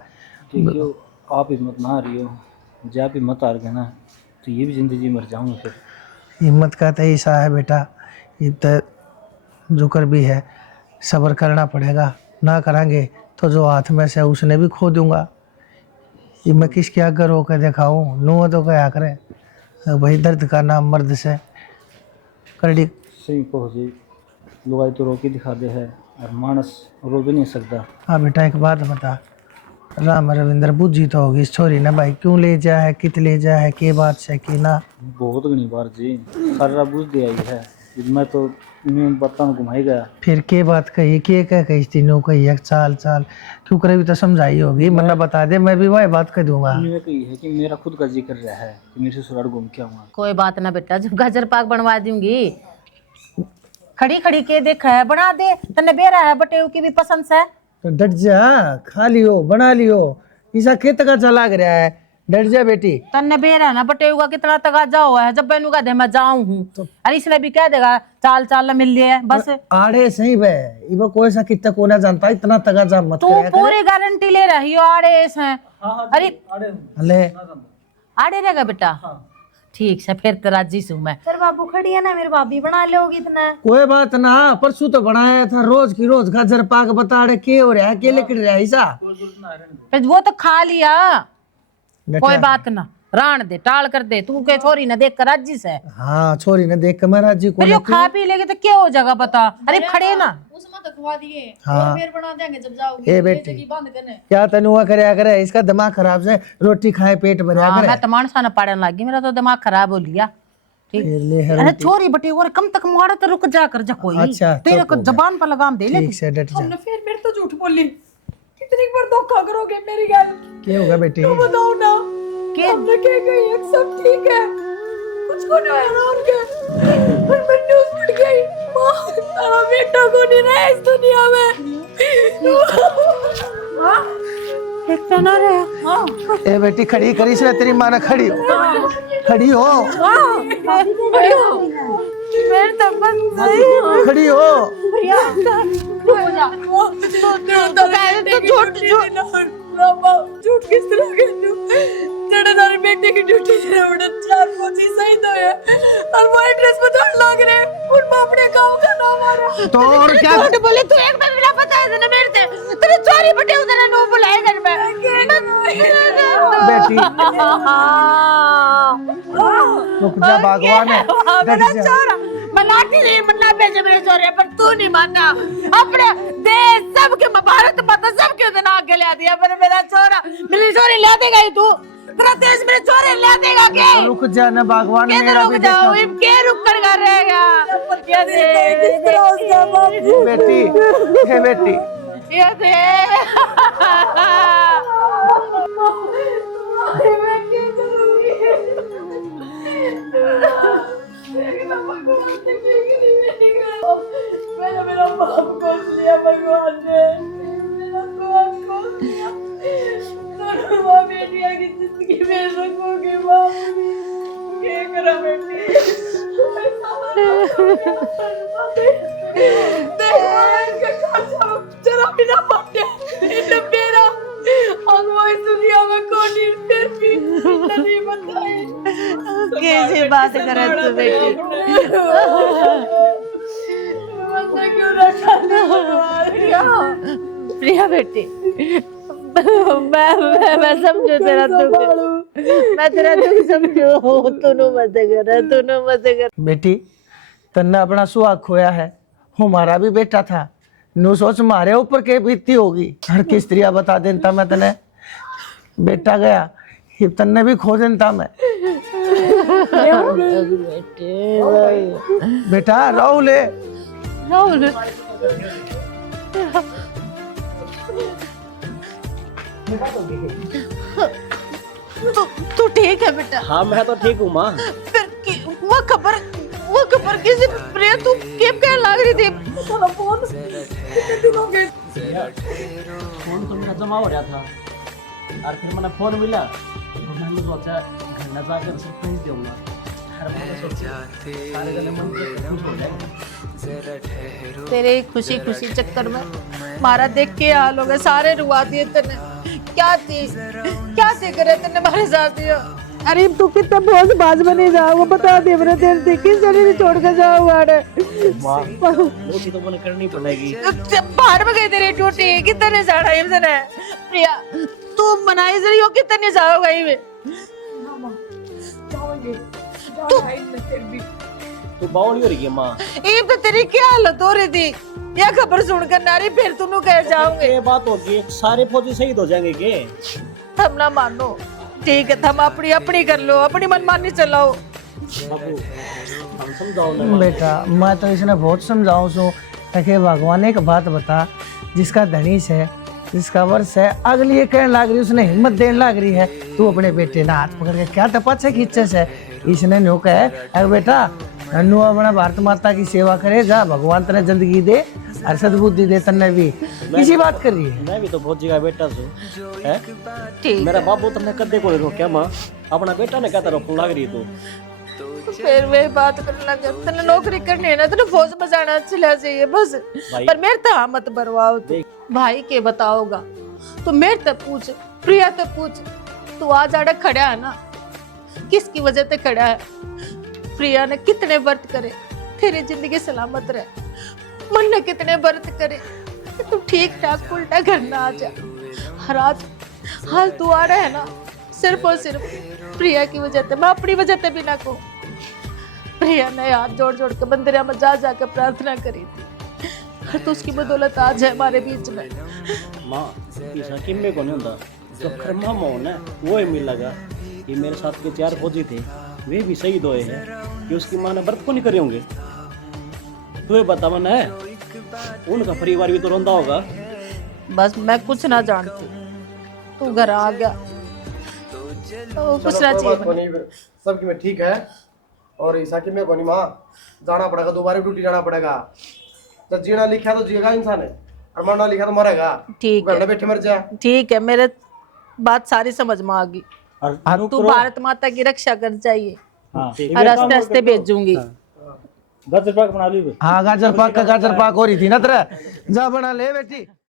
देखियो आप हिम्मत ना हारियो, जब आप हिम्मत हार गए ना तो ये भी जिंदगी मर जाऊंगा फिर। हिम्मत का तो ऐसा है बेटा, ये तो जुकर भी है, सब्र करना पड़ेगा। ना करेंगे तो जो हाथ में से उसने भी खो दूंगा। ये मैं किसके आगे रो के दिखाऊँ, नो तो क्या करे भाई, दर्द का नाम मर्द से करड़ी। सही कहो जी, लुगाई तो रोकी दिखा दे है और मानस रो भी नहीं सकता। हाँ बेटा एक बात बता, राम रविंद्र बुझी तो होगी इस छोरी ने भाई, क्यों ले जा है, कित ले जा है, के बात से की ना। बहुत घनी बार जी सारा बुझ दिया ही है, मैं तो बत्तन घुमाई गया। फिर के बात कही, के कह कही तीनों कही है चाल चाल क्यों करे भी तो समझाई होगी, मन्ना बता दे मैं भी वही बात कर दूंगा। उन्होंने कही है कि मेरा खुद का जिक्र रहा है कि मेरे ससुराल घूम के आऊंगा। कोई बात ना बेटा, जब गाजर पाक बनवा दूंगी। खड़ी खड़ी के देखा है बना दे, तन्ने बेरा है बटेऊ की भी पसंद से। तो डट जा, खा लियो बना लियो, ऐसा खेत का चला रहा है, डट जा बेटी। तन्ने बेरा ना बटेऊ का कितना तगाजा हुआ है, जब मैनू कहा मैं जाऊं हूँ अरे इसलिए भी कह देगा चाल चाल मिल लिया है बस। आड़े सही बे, इबो कोई सा कितना कोना जानता इतना तगाजा मत तू करे। पूरी गारंटी ले रही हो आड़े हैं। अरे ले आड़े रहेगा बेटा, ठीक है फिर तो राजी हूँ मैं। सर बाबू खड़ी है ना, मेरी भाभी बना लोगी इतना। कोई बात ना, परसों तो बनाया था रोज की रोज गाजर पाक बता रहे के हो रहा है, के लेकर रहा है ऐसा। फिर वो तो खा लिया, कोई बात ना, रान दे टाल कर दे, तू के छोरी ने देख कर राजी से। हाँ छोरी ने देख कर मैं राजी को। फिर यो खा पी लेगी तो क्या हो जाएगा बता। अरे खड़े ना उसमें तो खवा दिए हाँ। और फिर बना देंगे जब जाओगे। ए बेटी बंद करने क्या तनुआ करे करे, इसका दिमाग खराब से रोटी खाए पेट भरा करे। मैं तो मानसा न पाड़न लगी, मेरा तो दिमाग खराब हो लिया। ठीक अरे छोरी बटी और कम तक मारा तो रुक जा कर जा कोई। अच्छा, तेरे को जबान पर लगाम दे ले। ठीक से डट जा। हमने फिर मेरे तो झूठ बोली, कितनी बार धोखा करोगे मेरी गल। क्या होगा बेटी, तो बताओ ना के हमने कह गई है सब ठीक है, कुछ को नहीं है राम के, पर मैं न्यूज़ पढ़ गई मां तारा बेटा को नहीं रहा इस दुनिया में। एक तो ना रहे। ए बेटी खड़ी करी से तेरी मां ने खड़ी हो, खड़ी हो, मेरे तो बस सही खड़ी हो। झूठ किस तरह के तेरे नारे बेटे की ड्यूटी से उड़न चार पहुंची सही तो है और वो एड्रेस बताने लग रहे उन अपने गांव का नाम आ रहा। तो और क्या झूठ बोले तू, एक बार बिना बताए थे मेरे से तेरे चोरी बटे उधर नो बुलाए घर में बेटी रुक जा भगवान है, डट जा। मैं लाठी नहीं मन्ना भेजे मेरे चोरे पर तू नहीं मानना। अपने देश सबके भारत माता सबके दिन आगे ले दिया, पर मेरा चोरा मेरी चोरी ले देगा ही तू, तेरा देश मेरे चोरे ले देगा के। रुक जा ना भगवान, के मेरा रुक भी जाओ, देखो। इब के रुक कर कर रहेगा ये बेटी हे बेटी ये दे मैंने मेरा बाप को लिया भगवान ने, मेरा बाप को लिया। दोनों माँ बेटियां की जिंदगी में रखोगे बाप भी क्या करा बेटी। जरा बिना पट्टे इन्हें मेरा अगवा इस दुनिया में कौन फिर भी नहीं बताई। कैसे बात करे तू बेटी। प्रिया बेटी मैं समझू तेरा दुख, मैं तेरा दुख समझू, तूने मत कर। बेटी तन्ने अपना सुहाग खोया है, हमारा भी बेटा था, नु सोच मारे ऊपर के बीतती होगी। हर की स्त्रिया बता देता मैं तने बेटा गया हिप तन्ने भी खो देता मैं। बेटा राहुल है राहुल तू ठीक है बेटा? हाँ मैं तो ठीक हूँ माँ। फिर वो खबर किसी प्रिया तू केम कहने लग रही थी? फोन कितने दिन हो गए? फोन तो मेरा जमा हो रहा था और फिर मैंने फोन मिला तो मैंने सोचा घर न जाकर सरप्राइज दूंगा। तेरे खुशी खुशी चक्कर में मारा देख के हाल हो गए, सारे रुआ दिए तेने। क्या थी करे तेने मारे साथ दिया? अरे तू कितना बहुत बाज बने जा, वो बता दे मेरे दिल से किस जगह छोड़ के जाओ वाड़े। वो तो बोले करनी पड़ेगी। बाहर में गई तेरी ड्यूटी कितने जाना है इसने? प्रिया तू मनाई जरी हो कितने जाओ गई वे? तू बावली हो रही है माँ। ये तो तेरी क्या हालत हो रही थी? यह खबर सुनकर नारी फिर तुम कह जाओगे ये बात होगी सारे फौजी शहीद हो जाएंगे के? हम ना मानो, ठीक है तुम अपनी अपनी कर लो, अपनी मनमानी चलाओ। हम समझाओ ना बेटा मैं तो इसने बहुत समझाऊं सो ताकि भगवान एक बात बता, जिसका धनीश है जिसका वर्ष है अगली ये कहने लग रही उसने हिम्मत देने लग रही है तू अपने बेटे ना हाथ पकड़ के क्या टपच है खींचे से। इसने नो कहे अरे बेटा नन्नू अपना भारत माता की सेवा करेगा, भगवान तेने जिंदगी दे और सद्बुद्धि दे तन्ने भी इसी बात कर रही है। मैं भी तो फौजी का बेटा हूँ है। ठीक मेरा बाबू तुमने कदे को रोक्या माँ, अपना बेटा ने कहता रोकने लग रही तू। फिर वे बात करने लगे तेने नौकरी करनी है ना, तेने फौज में जाना चला चाहिए बस। पर मेरे तो मत बरवाओ तू। भाई के बताओगा तो मेरे तक पूछ, प्रिया तक पूछ। तू आज आड़ा खड़ा है ना, किसकी वजह से खड़ा है? प्रिया ने कितने व्रत करे तेरी जिंदगी सलामत रहे, मन ने कितने व्रत करे कि तू ठीक ठाक उल्टा घर ना आ जा। हर आज तू आ रहा है ना सिर्फ और सिर्फ प्रिया की वजह से, मैं अपनी वजह से भी ना कहूँ। प्रिया ने हाथ जोड़ जोड़ के मंदिर में जा जाकर प्रार्थना करी थी और तो उसकी बदौलत आज है हमारे बीच में। माँ ऐसा किम्मे को नहीं होता, जो खरमा मोहन है वो ही मिलेगा। ये मेरे साथ के 4 फौजी थे वे भी शहीद हुए हैं कि उसकी माँ ने व्रत को नहीं करे होंगे। तू बता मन है उनका परिवार भी तो रोंदा होगा। बस मैं कुछ ना जानती, तू घर आ गया तो कुछ ना चाहिए। सबकी में ठीक है और ईसा की में कोनी माँ जाना पड़ेगा, दोबारा ड्यूटी जाना पड़ेगा। तो जीना लिखा तो जिएगा इंसान है और मरना लिखा तो मरेगा। ठीक है, बैठे मर जा। ठीक है, मेरे बात सारी समझ में आ गई। तू भारत माता की रक्षा कर चाहिए और रास्ते रास्ते भेजूंगी। गाजर पाक बना ली। हाँ गाजर पाक हो रही थी ना तेरा, जा बना ले बेटी।